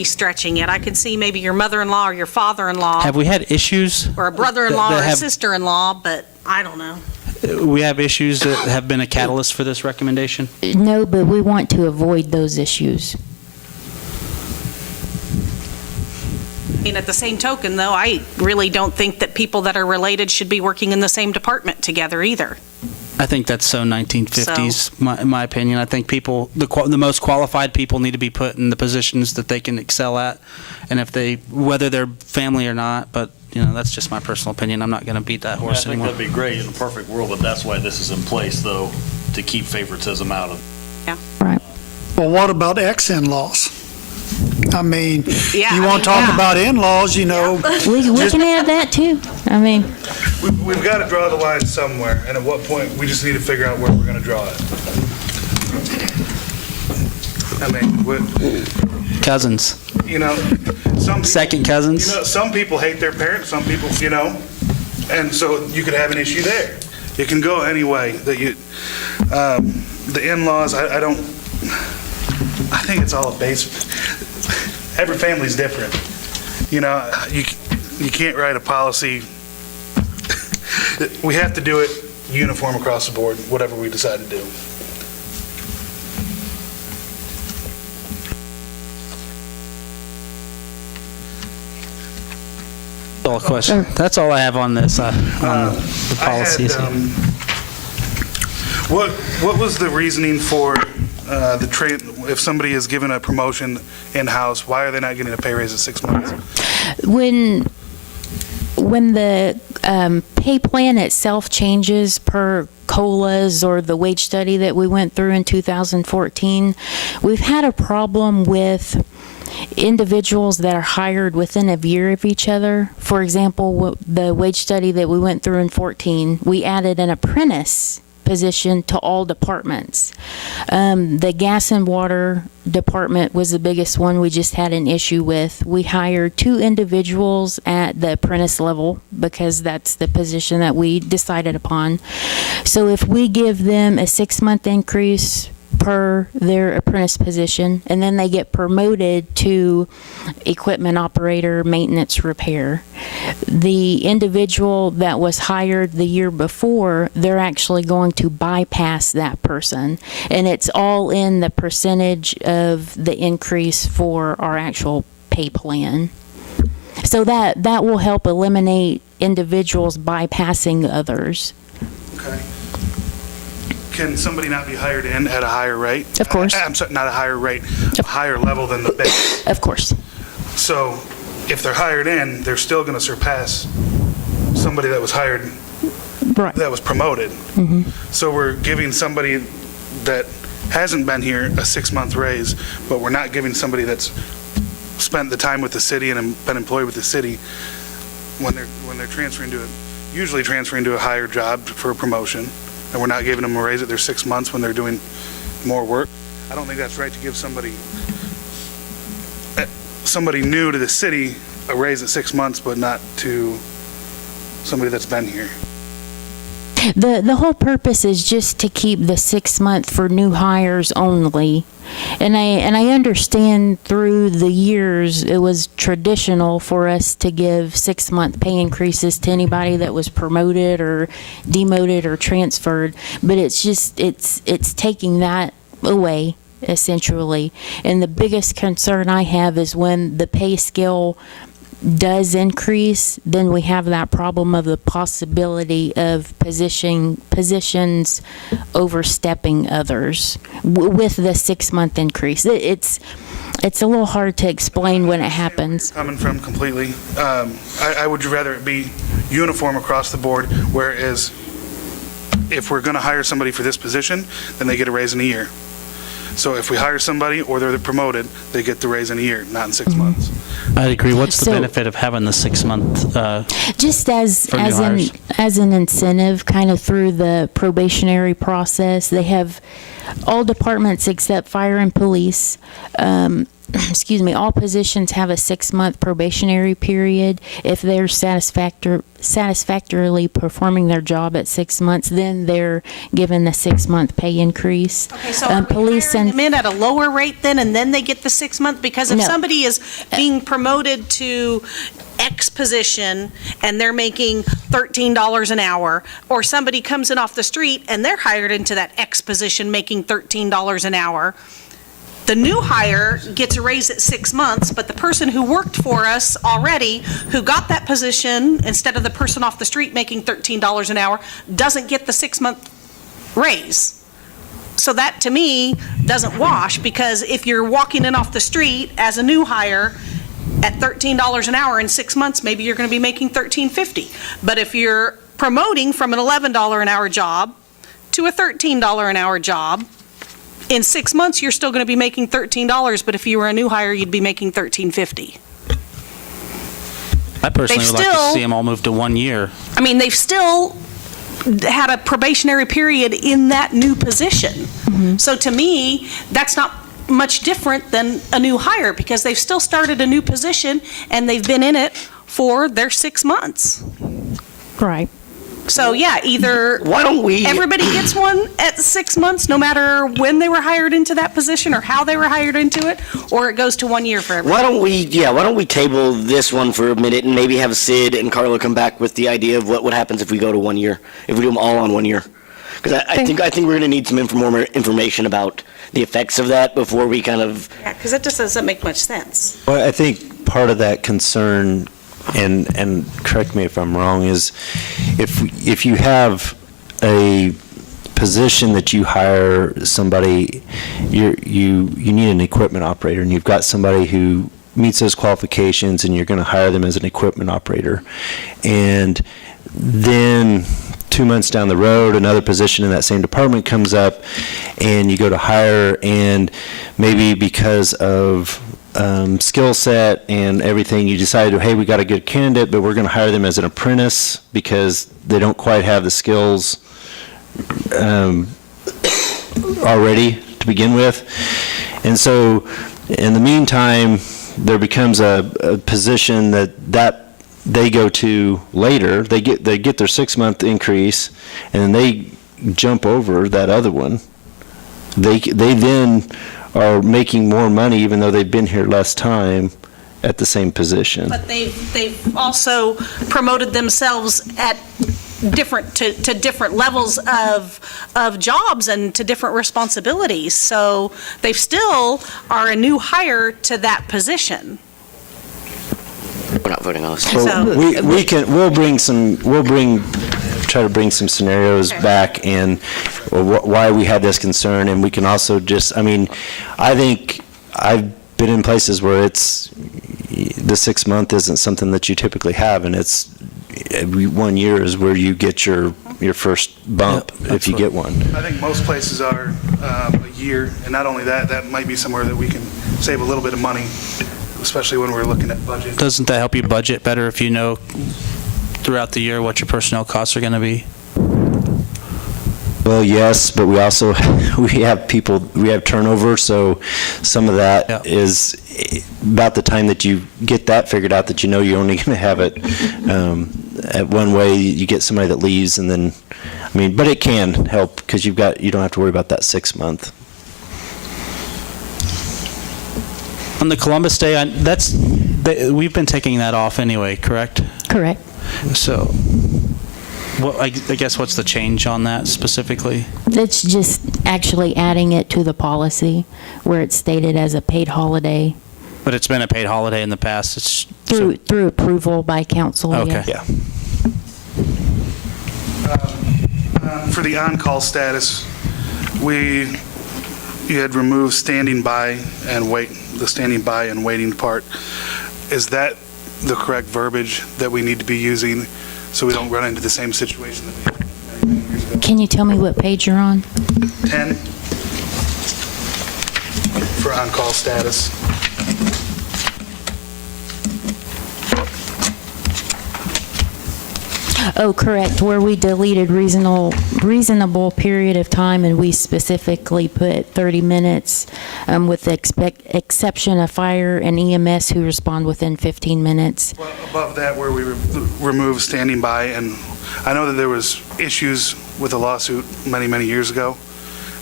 stretching it. I could see maybe your mother-in-law or your father-in-law. Have we had issues? Or a brother-in-law or a sister-in-law, but I don't know. We have issues that have been a catalyst for this recommendation? No, but we want to avoid those issues. I mean, at the same token, though, I really don't think that people that are related should be working in the same department together either. I think that's so 1950s, in my opinion. I think people, the most qualified people need to be put in the positions that they can excel at, and whether they're family or not, but that's just my personal opinion. I'm not going to beat that horse anymore. I think that'd be great in a perfect world, but that's why this is in place, though, to keep favoritism out of. Yeah. Right. Well, what about ex-in-laws? I mean, Yeah, you want to talk about in-laws, We can add that too. I mean, We've got to draw the line somewhere, and at what point, we just need to figure out where we're going to draw it. I mean, Cousins. Second cousins. Some people hate their parents, some people, and so you could have an issue there. It can go any way that the in-laws, I think it's all a base. Every family's different. You can't write a policy. We have to do it uniform across the board, whatever we decide to do. All question. That's all I have on this, on the policies. What was the reasoning for if somebody is given a promotion in-house, why are they not getting a pay raise at 6 months? when the pay plan itself changes per COLAs or the wage study that we went through in 2014, we've had a problem with individuals that are hired within a year of each other. For example, the wage study that we went through in 14, we added an apprentice position to all departments. The gas and water department was the biggest one we just had an issue with. We hired 2 individuals at the apprentice level because that's the position that we decided upon. So if we give them a 6-month increase per their apprentice position, and then they get promoted to equipment operator, maintenance, repair. The individual that was hired the year before, they're actually going to bypass that person, and it's all in the percentage of the increase for our actual pay plan. So that will help eliminate individuals bypassing others. Okay. Can somebody not be hired in at a higher rate? Of course. I'm sorry, not a higher rate, a higher level than the base. Of course. So if they're hired in, they're still going to surpass somebody that was hired, Right. that was promoted. Mm-hmm. So we're giving somebody that hasn't been here a 6-month raise, but we're not giving somebody that's spent the time with the city and been employed with the city when they're usually transferring to a higher job for a promotion. And we're not giving them a raise at their 6 months when they're doing more work. I don't think that's right to give somebody new to the city a raise at 6 months, but not to somebody that's been here. The whole purpose is just to keep the 6 month for new hires only. And I understand through the years it was traditional for us to give 6 month pay increases to anybody that was promoted or demoted or transferred. But it's just it's taking that away essentially. And the biggest concern I have is when the pay scale does increase, then we have that problem of the possibility of positions overstepping others with the 6 month increase. It's a little hard to explain when it happens. Coming from completely. I would rather it be uniform across the board, whereas if we're going to hire somebody for this position, then they get a raise in a year. So if we hire somebody or they're promoted, they get the raise in a year, not in 6 months. I'd agree. What's the So- benefit of having the 6 month? Just as For new hires. as an incentive, kind of through the probationary process, they have all departments except fire and police. Excuse me, all positions have a 6 month probationary period. If they're satisfactorily performing their job at 6 months, then they're given the 6 month pay increase. Okay, so are we police hiring and them in at a lower rate then, and then they get the 6 month? Because if No. somebody is being promoted to X position and they're making $13 an hour, or somebody comes in off the street and they're hired into that X position making $13 an hour, the new hire gets a raise at 6 months, but the person who worked for us already, who got that position instead of the person off the street making $13 an hour, doesn't get the 6 month raise. So that, to me, doesn't wash, because if you're walking in off the street as a new hire at $13 an hour in 6 months, maybe you're going to be making $13.50. But if you're promoting from an $11 an hour job to a $13 an hour job, in 6 months, you're still going to be making $13, but if you were a new hire, you'd be making $13.50. I personally They've would like to still- see them all move to 1 year. I mean, they've still had a probationary period in that new position. So to me, that's not much different than a new hire, because they've still started a new position and they've been in it for their 6 months. right. So yeah, either Why don't we? everybody gets one at 6 months, no matter when they were hired into that position or how they were hired into it, or it goes to 1 year for everybody. Why don't we table this one for a minute and maybe have Sid and Carla come back with the idea of what happens if we go to 1 year, if we do them all on 1 year? Because I think we're going to need some more information about the effects of that before we kind of. Yeah, because it just doesn't make much sense. Well, I think part of that concern, and correct me if I'm wrong, is if you have a position that you hire somebody, you need an equipment operator, and you've got somebody who meets those qualifications, and you're going to hire them as an equipment operator. And then 2 months down the road, another position in that same department comes up, and you go to hire, and maybe because of skill set and everything, you decided, hey, we got a good candidate, but we're going to hire them as an apprentice because they don't quite have the skills already to begin with. And so, in the meantime, there becomes a position that they go to later. They get their 6 month increase, and then they jump over that other one. They then are making more money even though they've been here less time at the same position. But they've also promoted themselves at to different levels of jobs and to different responsibilities. So they still are a new hire to that position. We're not voting on this. So- We'll try to bring some scenarios back and why we had this concern, and we can also I think I've been in places where the 6 month isn't something that you typically have, and it's 1 year is where you get your first bump, if you get one. I think most places are a year, and not only that, that might be somewhere that we can save a little bit of money, especially when we're looking at budget. Doesn't that help you budget better if you know throughout the year what your personnel costs are going to be? Well, yes, but we also, we have turnover, so some of that is about the time that you get that figured out, that you know you're only going to have it at one way. You get somebody that leaves, and then I mean, but it can help because you don't have to worry about that 6 month. On the Columbus Day, we've been taking that off anyway, correct? Correct. So, I guess what's the change on that specifically? It's just actually adding it to the policy where it's stated as a paid holiday But it's been a paid holiday in the past. It's through approval by council. Okay. Yeah. For the on-call status, you had removed standing by and wait, the standing by and waiting part. Is that the correct verbiage that we need to be using so we don't run into the same situation that we had many years ago? Can you tell me what page you're on? 10 for on-call status. Oh, correct, where we deleted reasonable period of time, and we specifically put 30 minutes with the exception of fire and EMS who respond within 15 minutes. Well, above that, where we removed standing by, and I know that there was issues with a lawsuit many, many years ago,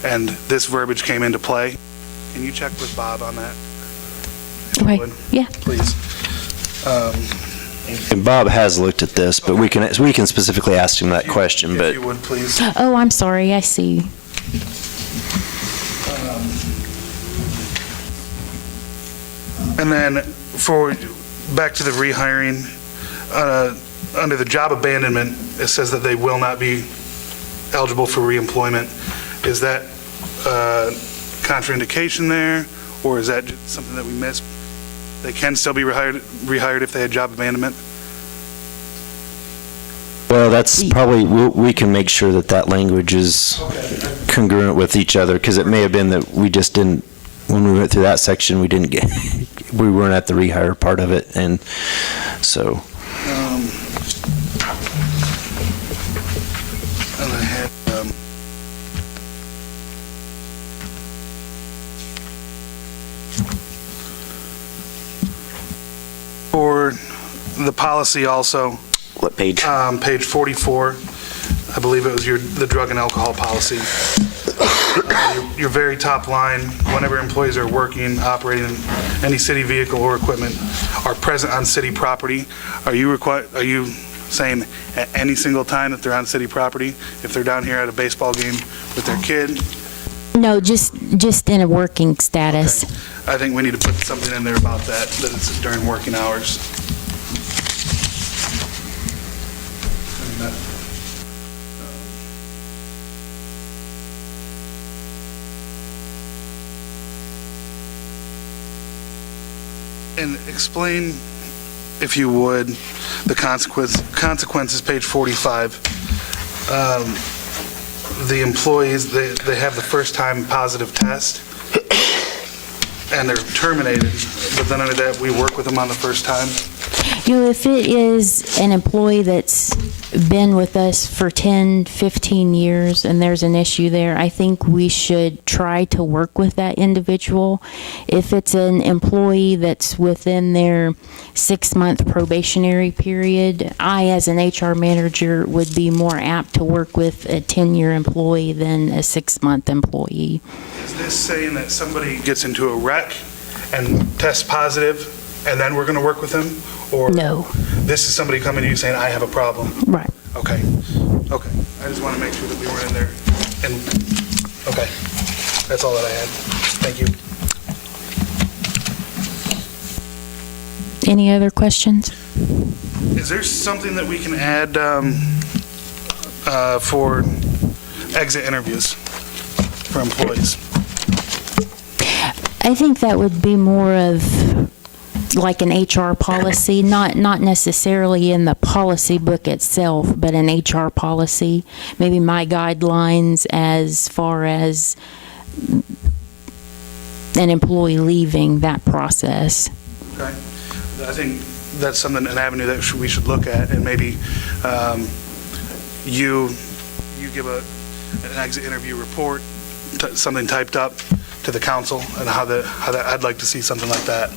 and this verbiage came into play. Can you check with Bob on that? If you Right, would, yeah. Please. And Bob has looked at this, but we can specifically ask him that question, but. If you would, please. Oh, I'm sorry, I see. And then back to the rehiring, under the job abandonment, it says that they will not be eligible for reemployment. Is that contraindication there, or is that just something that we missed? They can still be rehired if they had job abandonment? Well, that's probably, we can make sure that language is congruent with each other, because it may have been that we just didn't, when we went through that section, we weren't at the rehire part of it, and so. And I had, for the policy also, What page? page 44, I believe it was the drug and alcohol policy. Your very top line, whenever employees are working, operating any city vehicle or equipment, are present on city property, are you saying at any single time that they're on city property? If they're down here at a baseball game with their kid? No, just in a working status. Okay. I think we need to put something in there about that it's during working hours. And explain, if you would, the consequences, page 45. The employees, they have the first time positive test, and they're terminated, but then under that, we work with them on the first time. You know, if it is an employee that's been with us for 10, 15 years and there's an issue there, I think we should try to work with that individual. If it's an employee that's within their 6-month probationary period, I, as an HR manager, would be more apt to work with a 10-year employee than a 6-month employee. Is this saying that somebody gets into a wreck and tests positive, and then we're going to work with them? Or No. this is somebody coming to you saying, I have a problem? Right. Okay. I just want to make sure that we weren't in there. And, okay. That's all that I had. Thank you. Any other questions? Is there something that we can add for exit interviews for employees? I think that would be more of like an HR policy, not necessarily in the policy book itself, but an HR policy, maybe my guidelines as far as an employee leaving that process. Okay. I think that's an avenue that we should look at, and maybe you give an exit interview report, something typed up to the council, and how that I'd like to see something like that.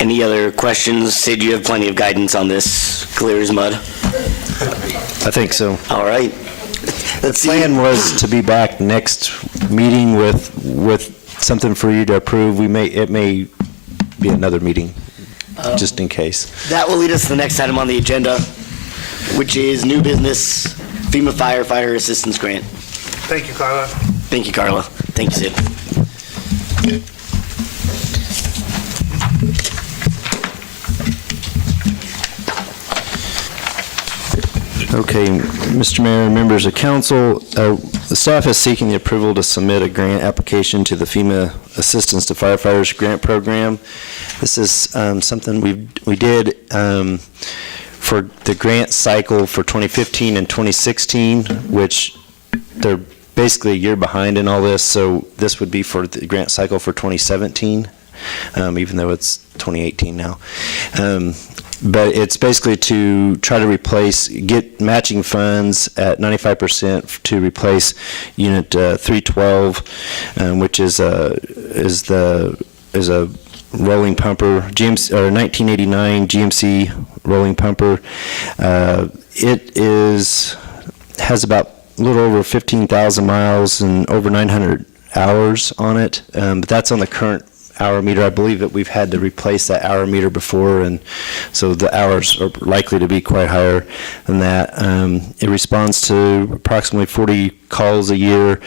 Any other questions? Sid, you have plenty of guidance on this, clear as mud. I think so. All right. The plan was to be back next meeting with something for you to approve. It may be another meeting, just in case. That will lead us to the next item on the agenda, which is new business FEMA firefighter assistance grant. Thank you, Carla. Thank you, Carla. Thank you, Sid. Okay, Mr. Mayor, members of council, the staff is seeking the approval to submit a grant application to the FEMA Assistance to Firefighters Grant Program. This is something we did for the grant cycle for 2015 and 2016, which they're basically a year behind in all this, so this would be for the grant cycle for 2017, even though it's 2018 now. But it's basically to try to get matching funds at 95% to replace Unit 312, which is a rolling pumper, GMC, or 1989 GMC rolling pumper. It has about a little over 15,000 miles and over 900 hours on it, but that's on the current hour meter. I believe that we've had to replace that hour meter before, and so the hours are likely to be quite higher than that. It responds to approximately 40 calls a year,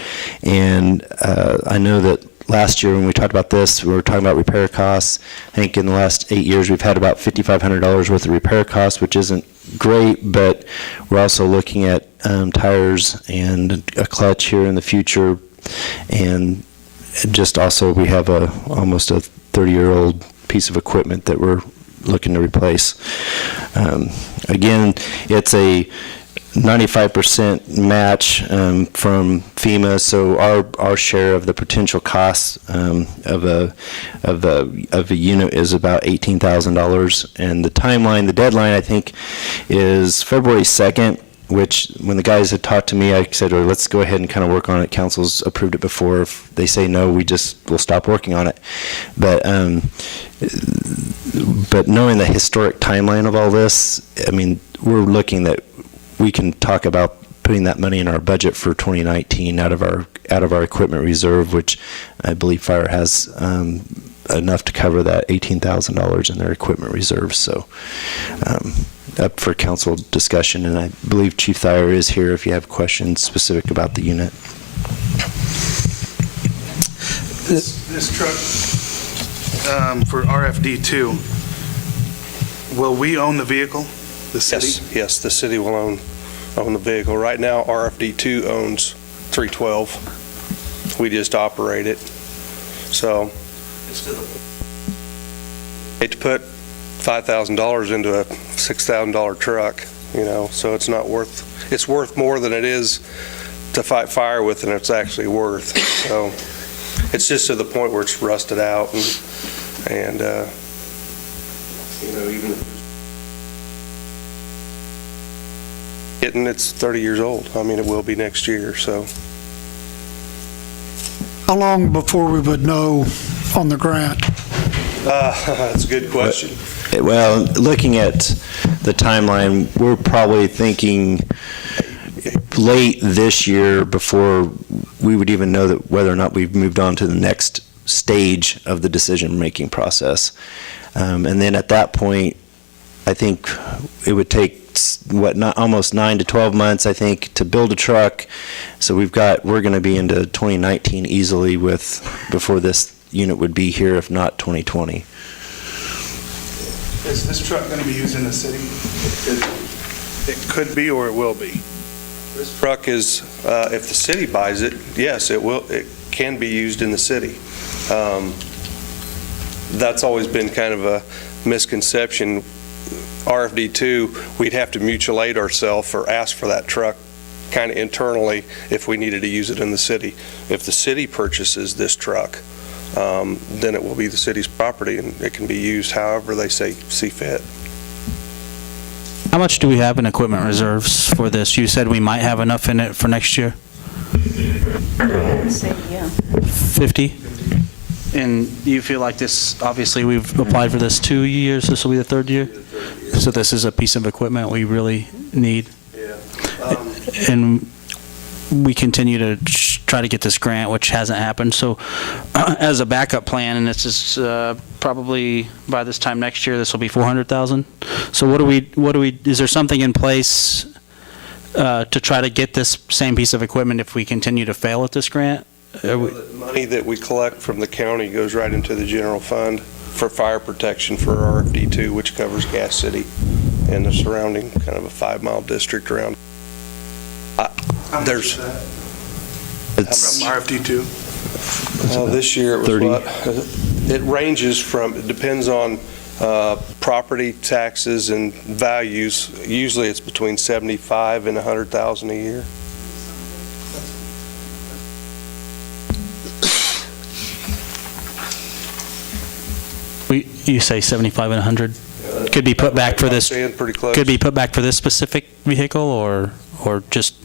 and I know that last year when we talked about this, we were talking about repair costs. I think in the last 8 years, we've had about $5,500 worth of repair costs, which isn't great, but we're also looking at tires and a clutch here in the future, and just also we have almost a 30-year-old piece of equipment that we're looking to replace. Again, it's a 95% match from FEMA, so our share of the potential costs of a unit is about $18,000, and the deadline, I think, is February 2nd. Which, when the guys had talked to me, I said, well, let's go ahead and kind of work on it. Council's approved it before. If they say no, we'll stop working on it. But knowing the historic timeline of all this, I mean, we're looking that we can talk about putting that money in our budget for 2019 out of our equipment reserve, which I believe Fire has enough to cover that $18,000 in their equipment reserve. So up for council discussion, and I believe Chief Thayer is here if you have questions specific about the unit. This truck for RFD2, will we own the vehicle, the city? Yes, the city will own the vehicle. Right now, RFD2 owns 312. We just operate it. So, hate to put $5,000 into a $6,000 truck, so it's worth more than it is to fight fire with than it's actually worth. So it's just to the point where it's rusted out, and even it's 30 years old. I mean, it will be next year. So How long before we would know on the grant? that's a good question. Well, looking at the timeline, we're probably thinking late this year before we would even know that whether or not we've moved on to the next stage of the decision-making process. And then at that point, I think it would take almost 9 to 12 months, I think, to build a truck. So we're going to be into 2019 easily before this unit would be here, if not 2020. Is this truck going to be used in the city? It could be, or it will be. This truck is, if the city buys it, yes, it will. It can be used in the city. That's always been kind of a misconception. RFD2, we'd have to mutual aid ourselves or ask for that truck kind of internally if we needed to use it in the city. If the city purchases this truck, then it will be the city's property, and it can be used however they see fit. How much do we have in equipment reserves for this? You said we might have enough in it for next year? Say, yeah. 50? And you feel like this, obviously, we've applied for this 2 years, this will be the third year? So this is a piece of equipment we really need? Yeah. And we continue to try to get this grant, which hasn't happened. So as a backup plan, and this is probably by this time next year, this will be 400,000. So what do we, is there something in place to try to get this same piece of equipment if we continue to fail at this grant? The money that we collect from the county goes right into the general fund for fire protection for RFD2, which covers Gas City and the surrounding kind of a 5-mile district around. There's It's from RFD2. This year it was 30. what? It ranges from, it depends on property taxes and values. Usually it's between 75 and 100,000 a year. You say 75 and 100 could be put back for this, Pretty close. could be put back for this specific vehicle, or just?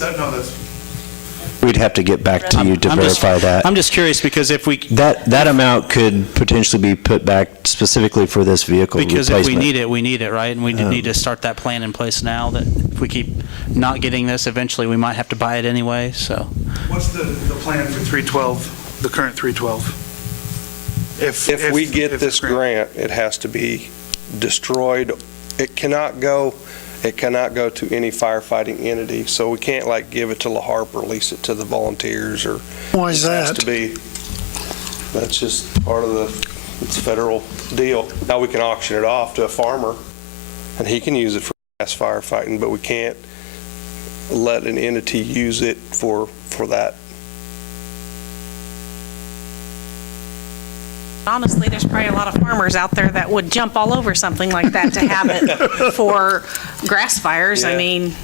No, that's We'd have to get back to you to verify that. I'm just curious, because if we, That amount could potentially be put back specifically for this vehicle because replacement. if we need it, right? And we need to start that plan in place now, that if we keep not getting this, eventually we might have to buy it anyway, so. What's the plan for 312, the current 312? If we get this grant, it has to be destroyed. It cannot go to any firefighting entity, so we can't like give it to La Harpe or lease it to the volunteers or. Why is It has that? to be, that's just part of it's a federal deal. Now we can auction it off to a farmer and he can use it for gas firefighting, but we can't let an entity use it for that. Honestly, there's probably a lot of farmers out there that would jump all over something like that to have it for grass fires. I Yeah. mean,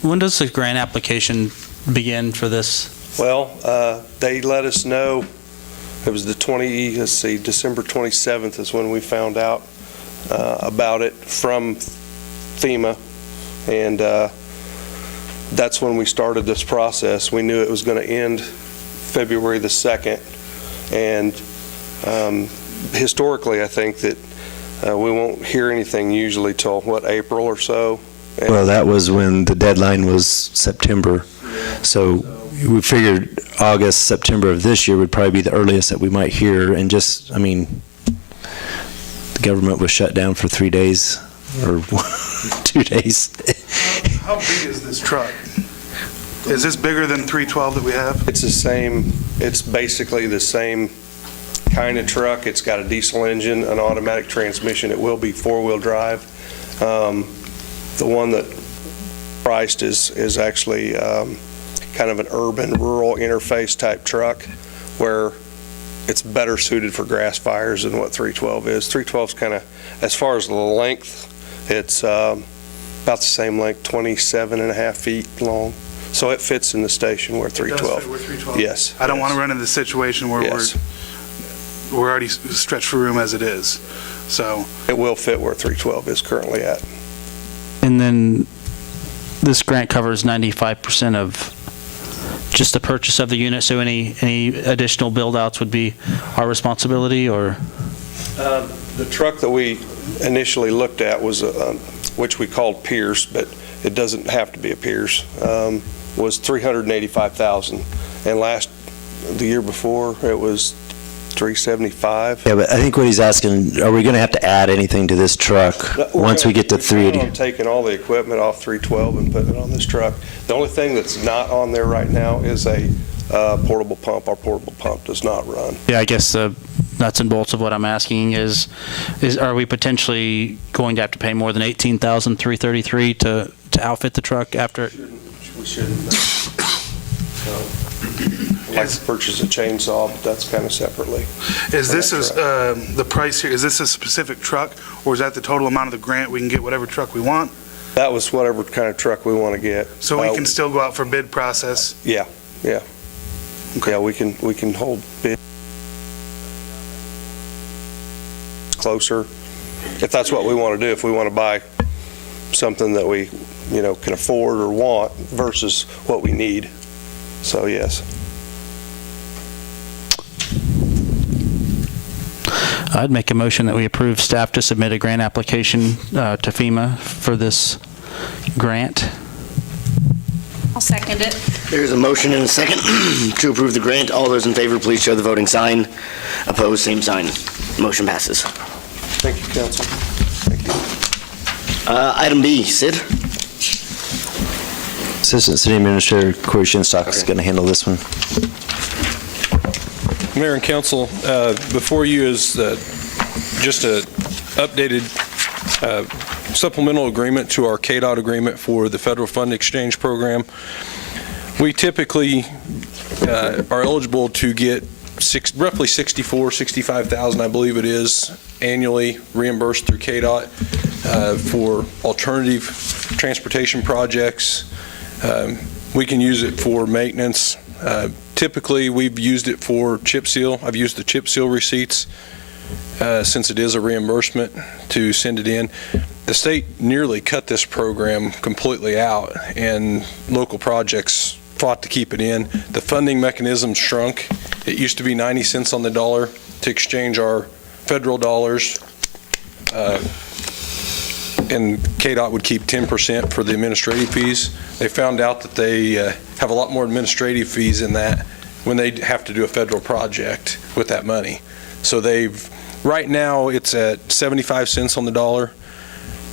When does the grant application begin for this? Well, they let us know, it was December 27th is when we found out about it from FEMA, and that's when we started this process. We knew it was going to end February the 2nd, and historically, I think that we won't hear anything usually till, April or so? Well, that was when the deadline was September. So we figured August, September of this year would probably be the earliest that we might hear. And just, I mean, the government was shut down for 3 days or 2 days. How big is this truck? Is this bigger than 312 that we have? It's the same, it's basically the same kind of truck. It's got a diesel engine, an automatic transmission. It will be 4-wheel drive. The one that priced is actually kind of an urban, rural interface type truck where it's better suited for grass fires than what 312 is. 312 is kind of, as far as the length, it's about the same length, 27 and a half feet long. So it fits in the station where 312. It does fit where 312? Yes. I don't want to run into the situation where Yes. we're already stretched for room as it is. So It will fit where 312 is currently at. And then this grant covers 95% of just the purchase of the unit, so any additional build-outs would be our responsibility, or? The truck that we initially looked at was, which we called Pierce, but it doesn't have to be a Pierce, was $385,000. And the year before, it was $375,000. Yeah, but I think what he's asking, are we going to have to add anything to this truck once we get to 380? I'm taking all the equipment off 312 and putting it on this truck. The only thing that's not on there right now is a portable pump. Our portable pump does not run. Yeah, I guess the nuts and bolts of what I'm asking is are we potentially going to have to pay more than $18,333 to outfit the truck after? We shouldn't. No. I'd like to purchase a chainsaw, but that's kind of separately. is this the price here, is this a specific truck, or is that the total amount of the grant? We can get whatever truck we want? That was whatever kind of truck we want to get. So we can still go out for bid process? Yeah. Yeah, we can hold bid closer, if that's what we want to do, if we want to buy something that we, can afford or want versus what we need. So, yes. I'd make a motion that we approve staff to submit a grant application to FEMA for this grant. I'll second it. There's a motion and a second to approve the grant. All those in favor, please show the voting sign. Opposed, same sign. Motion passes. Thank you, council. Item B, Sid? Assistant City Administrator Corey Shinstock is going to handle this one. Mayor and council, before you is just a updated supplemental agreement to our KDOT agreement for the Federal Fund Exchange Program. We typically are eligible to get roughly $65,000, I believe it is, annually reimbursed through KDOT for alternative transportation projects. We can use it for maintenance. Typically, we've used it for chip seal. I've used the chip seal receipts since it is a reimbursement to send it in. The state nearly cut this program completely out, and local projects fought to keep it in. The funding mechanism shrunk. It used to be 90 cents on the dollar to exchange our federal dollars, and KDOT would keep 10% for the administrative fees. They found out that they have a lot more administrative fees in that when they have to do a federal project with that money. So right now it's at 75 cents on the dollar,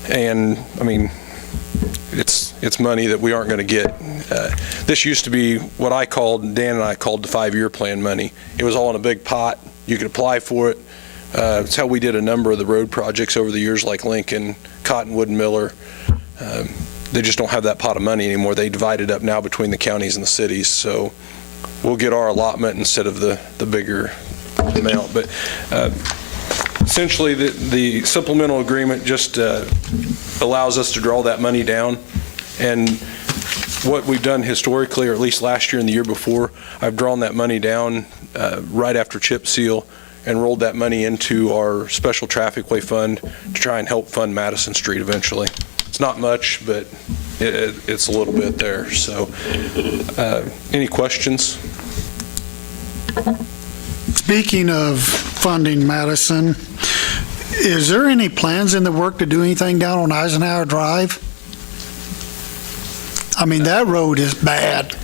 and I mean, it's money that we aren't going to get. This used to be what Dan and I called the 5-year plan money. It was all in a big pot. You could apply for it. It's how we did a number of the road projects over the years, like Lincoln, Cottonwood, and Miller. They just don't have that pot of money anymore. They divide it up now between the counties and the cities. So we'll get our allotment instead of the bigger amount. But essentially, the supplemental agreement just allows us to draw that money down. And what we've done historically, or at least last year and the year before, I've drawn that money down right after chip seal and rolled that money into our special traffic way fund to try and help fund Madison Street eventually. It's not much, but it's a little bit there. So any questions? Speaking of funding Madison, is there any plans in the work to do anything down on Eisenhower Drive? I mean, that road is bad.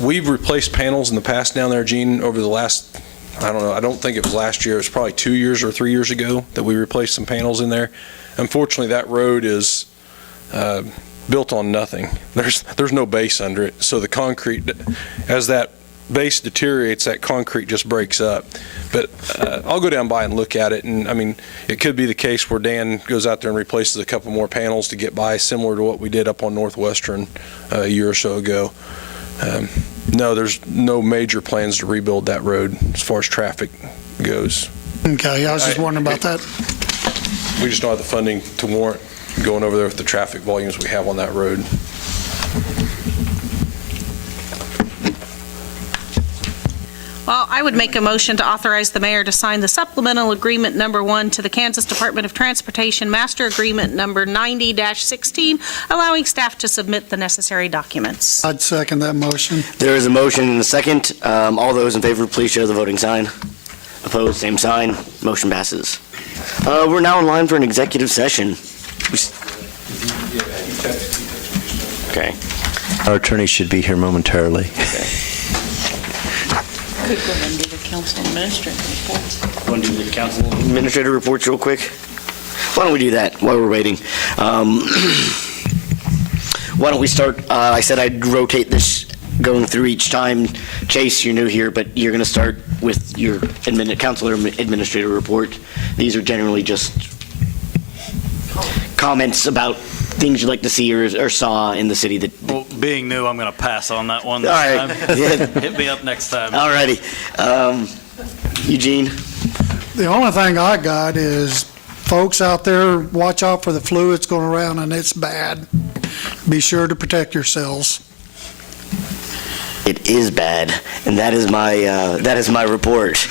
We've replaced panels in the past down there, Gene, over the last, I don't know, I don't think it was last year. It was probably 2 years or 3 years ago that we replaced some panels in there. Unfortunately, that road is built on nothing. There's no base under it. So the concrete, as that base deteriorates, that concrete just breaks up. But I'll go down by and look at it, and I mean, it could be the case where Dan goes out there and replaces a couple more panels to get by, similar to what we did up on Northwestern a year or so ago. No, there's no major plans to rebuild that road as far as traffic goes. Okay, I was just wondering about that. We just don't have the funding to warrant going over there with the traffic volumes we have on that road. Well, I would make a motion to authorize the mayor to sign the supplemental agreement number 1 to the Kansas Department of Transportation Master Agreement number 90-16, allowing staff to submit the necessary documents. I'd second that motion. There is a motion and a second. All those in favor, please show the voting sign. Opposed, same sign. Motion passes. We're now in line for an executive session. Okay. Our attorney should be here momentarily. Could go ahead and do the council administrator reports. Want to do the council administrator reports real quick? Why don't we do that while we're waiting? Why don't we start? I said I'd rotate this going through each time. Chase, you're new here, but you're going to start with your council administrator report. These are generally just comments about things you'd like to see or saw in the city that... Well, being new, I'm going to pass on that one this All right. time. Hit me up next time. All righty. Eugene? The only thing I got is, folks out there, watch out for the flu. It's going around and it's bad. Be sure to protect yourselves. It is bad, and that is my report.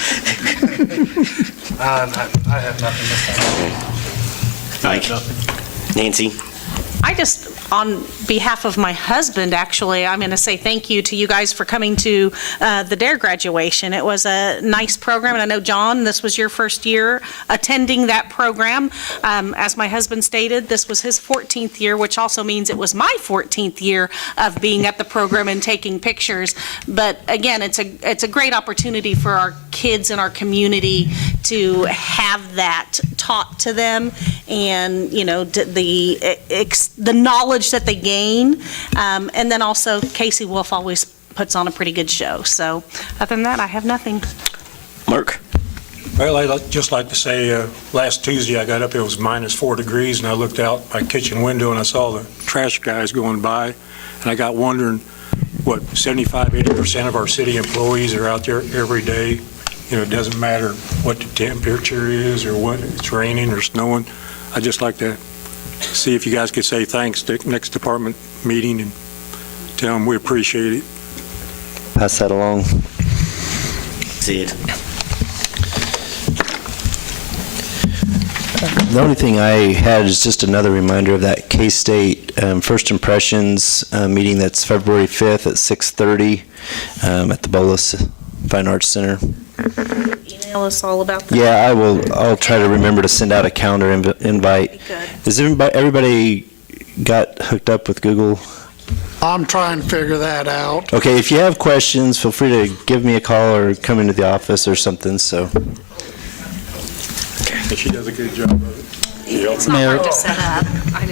I have nothing this time. Mike? Nancy? on behalf of my husband, actually, I'm going to say thank you to you guys for coming to the DARE graduation. It was a nice program, and I know, John, this was your first year attending that program. As my husband stated, this was his 14th year, which also means it was my 14th year of being at the program and taking pictures. But again, it's a great opportunity for our kids in our community to have that taught to them, and the knowledge that they gain, and then also Casey Wolf always puts on a pretty good show. So other than that, I have nothing. Mark? Well, I'd just like to say, last Tuesday I got up, it was -4 degrees, and I looked out my kitchen window and I saw the trash guys going by, and I got wondering, 75-80% of our city employees are out there every day. It doesn't matter what the temperature is or what it's raining or snowing. I'd just like to see if you guys could say thanks to next department meeting and tell them we appreciate it. Pass that along. See it. The only thing I had is just another reminder of that K-State First Impressions meeting that's February 5th at 6:30 at the Bolus Fine Arts Center. Email us all about that. Yeah, I'll try to remember to send out a calendar invite. Good. Is everybody got hooked up with Google? I'm trying to figure that out. Okay, if you have questions, feel free to give me a call or come into the office or something, so. She does a good job of it. It's not hard to set up.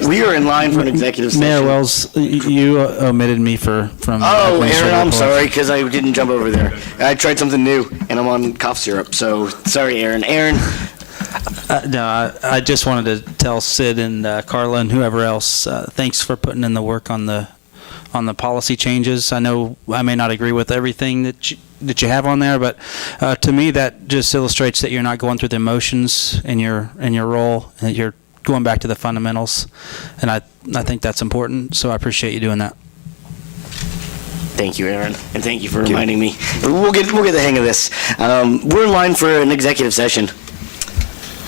We are in line for an executive session. Mayor Wells, you omitted me from. Oh, Aaron, administrative I'm reports. sorry, because I didn't jump over there. I tried something new, and I'm on cough syrup, so sorry, Aaron. Aaron? No, I just wanted to tell Sid and Carla and whoever else, thanks for putting in the work on the policy changes. I know I may not agree with everything that you have on there, but to me that just illustrates that you're not going through the emotions in your role, and that you're going back to the fundamentals, and I think that's important. So I appreciate you doing that. Thank you, Aaron, and thank you for reminding me. We'll get the hang of this. We're in line for an executive session.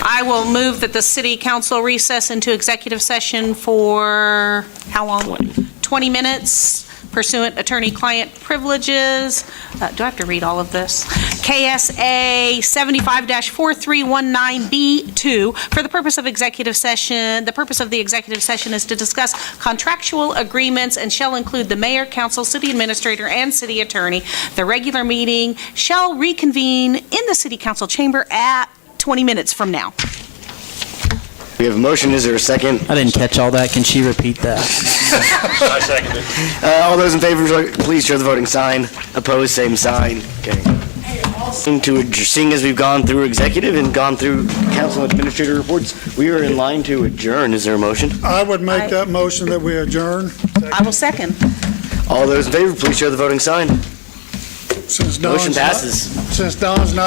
I will move that the city council recess into executive session for, how long? 20 minutes pursuant attorney-client privileges. Do I have to read all of this? KSA 75-4319B2 for the purpose of executive session. The purpose of the executive session is to discuss contractual agreements and shall include the mayor, council, city administrator, and city attorney. The regular meeting shall reconvene in the city council chamber at 20 minutes from now. We have a motion. Is there a second? I didn't catch all that. Can she repeat that? I second it. All those in favor, please show the voting sign. Opposed, same sign. Okay. Seeing as we've gone through executive and gone through council administrator reports, we are in line to adjourn. Is there a motion? I would make that motion that we adjourn. I will second. All those in favor, please show the voting sign. Since Motion Don's not- passes. Since Don's not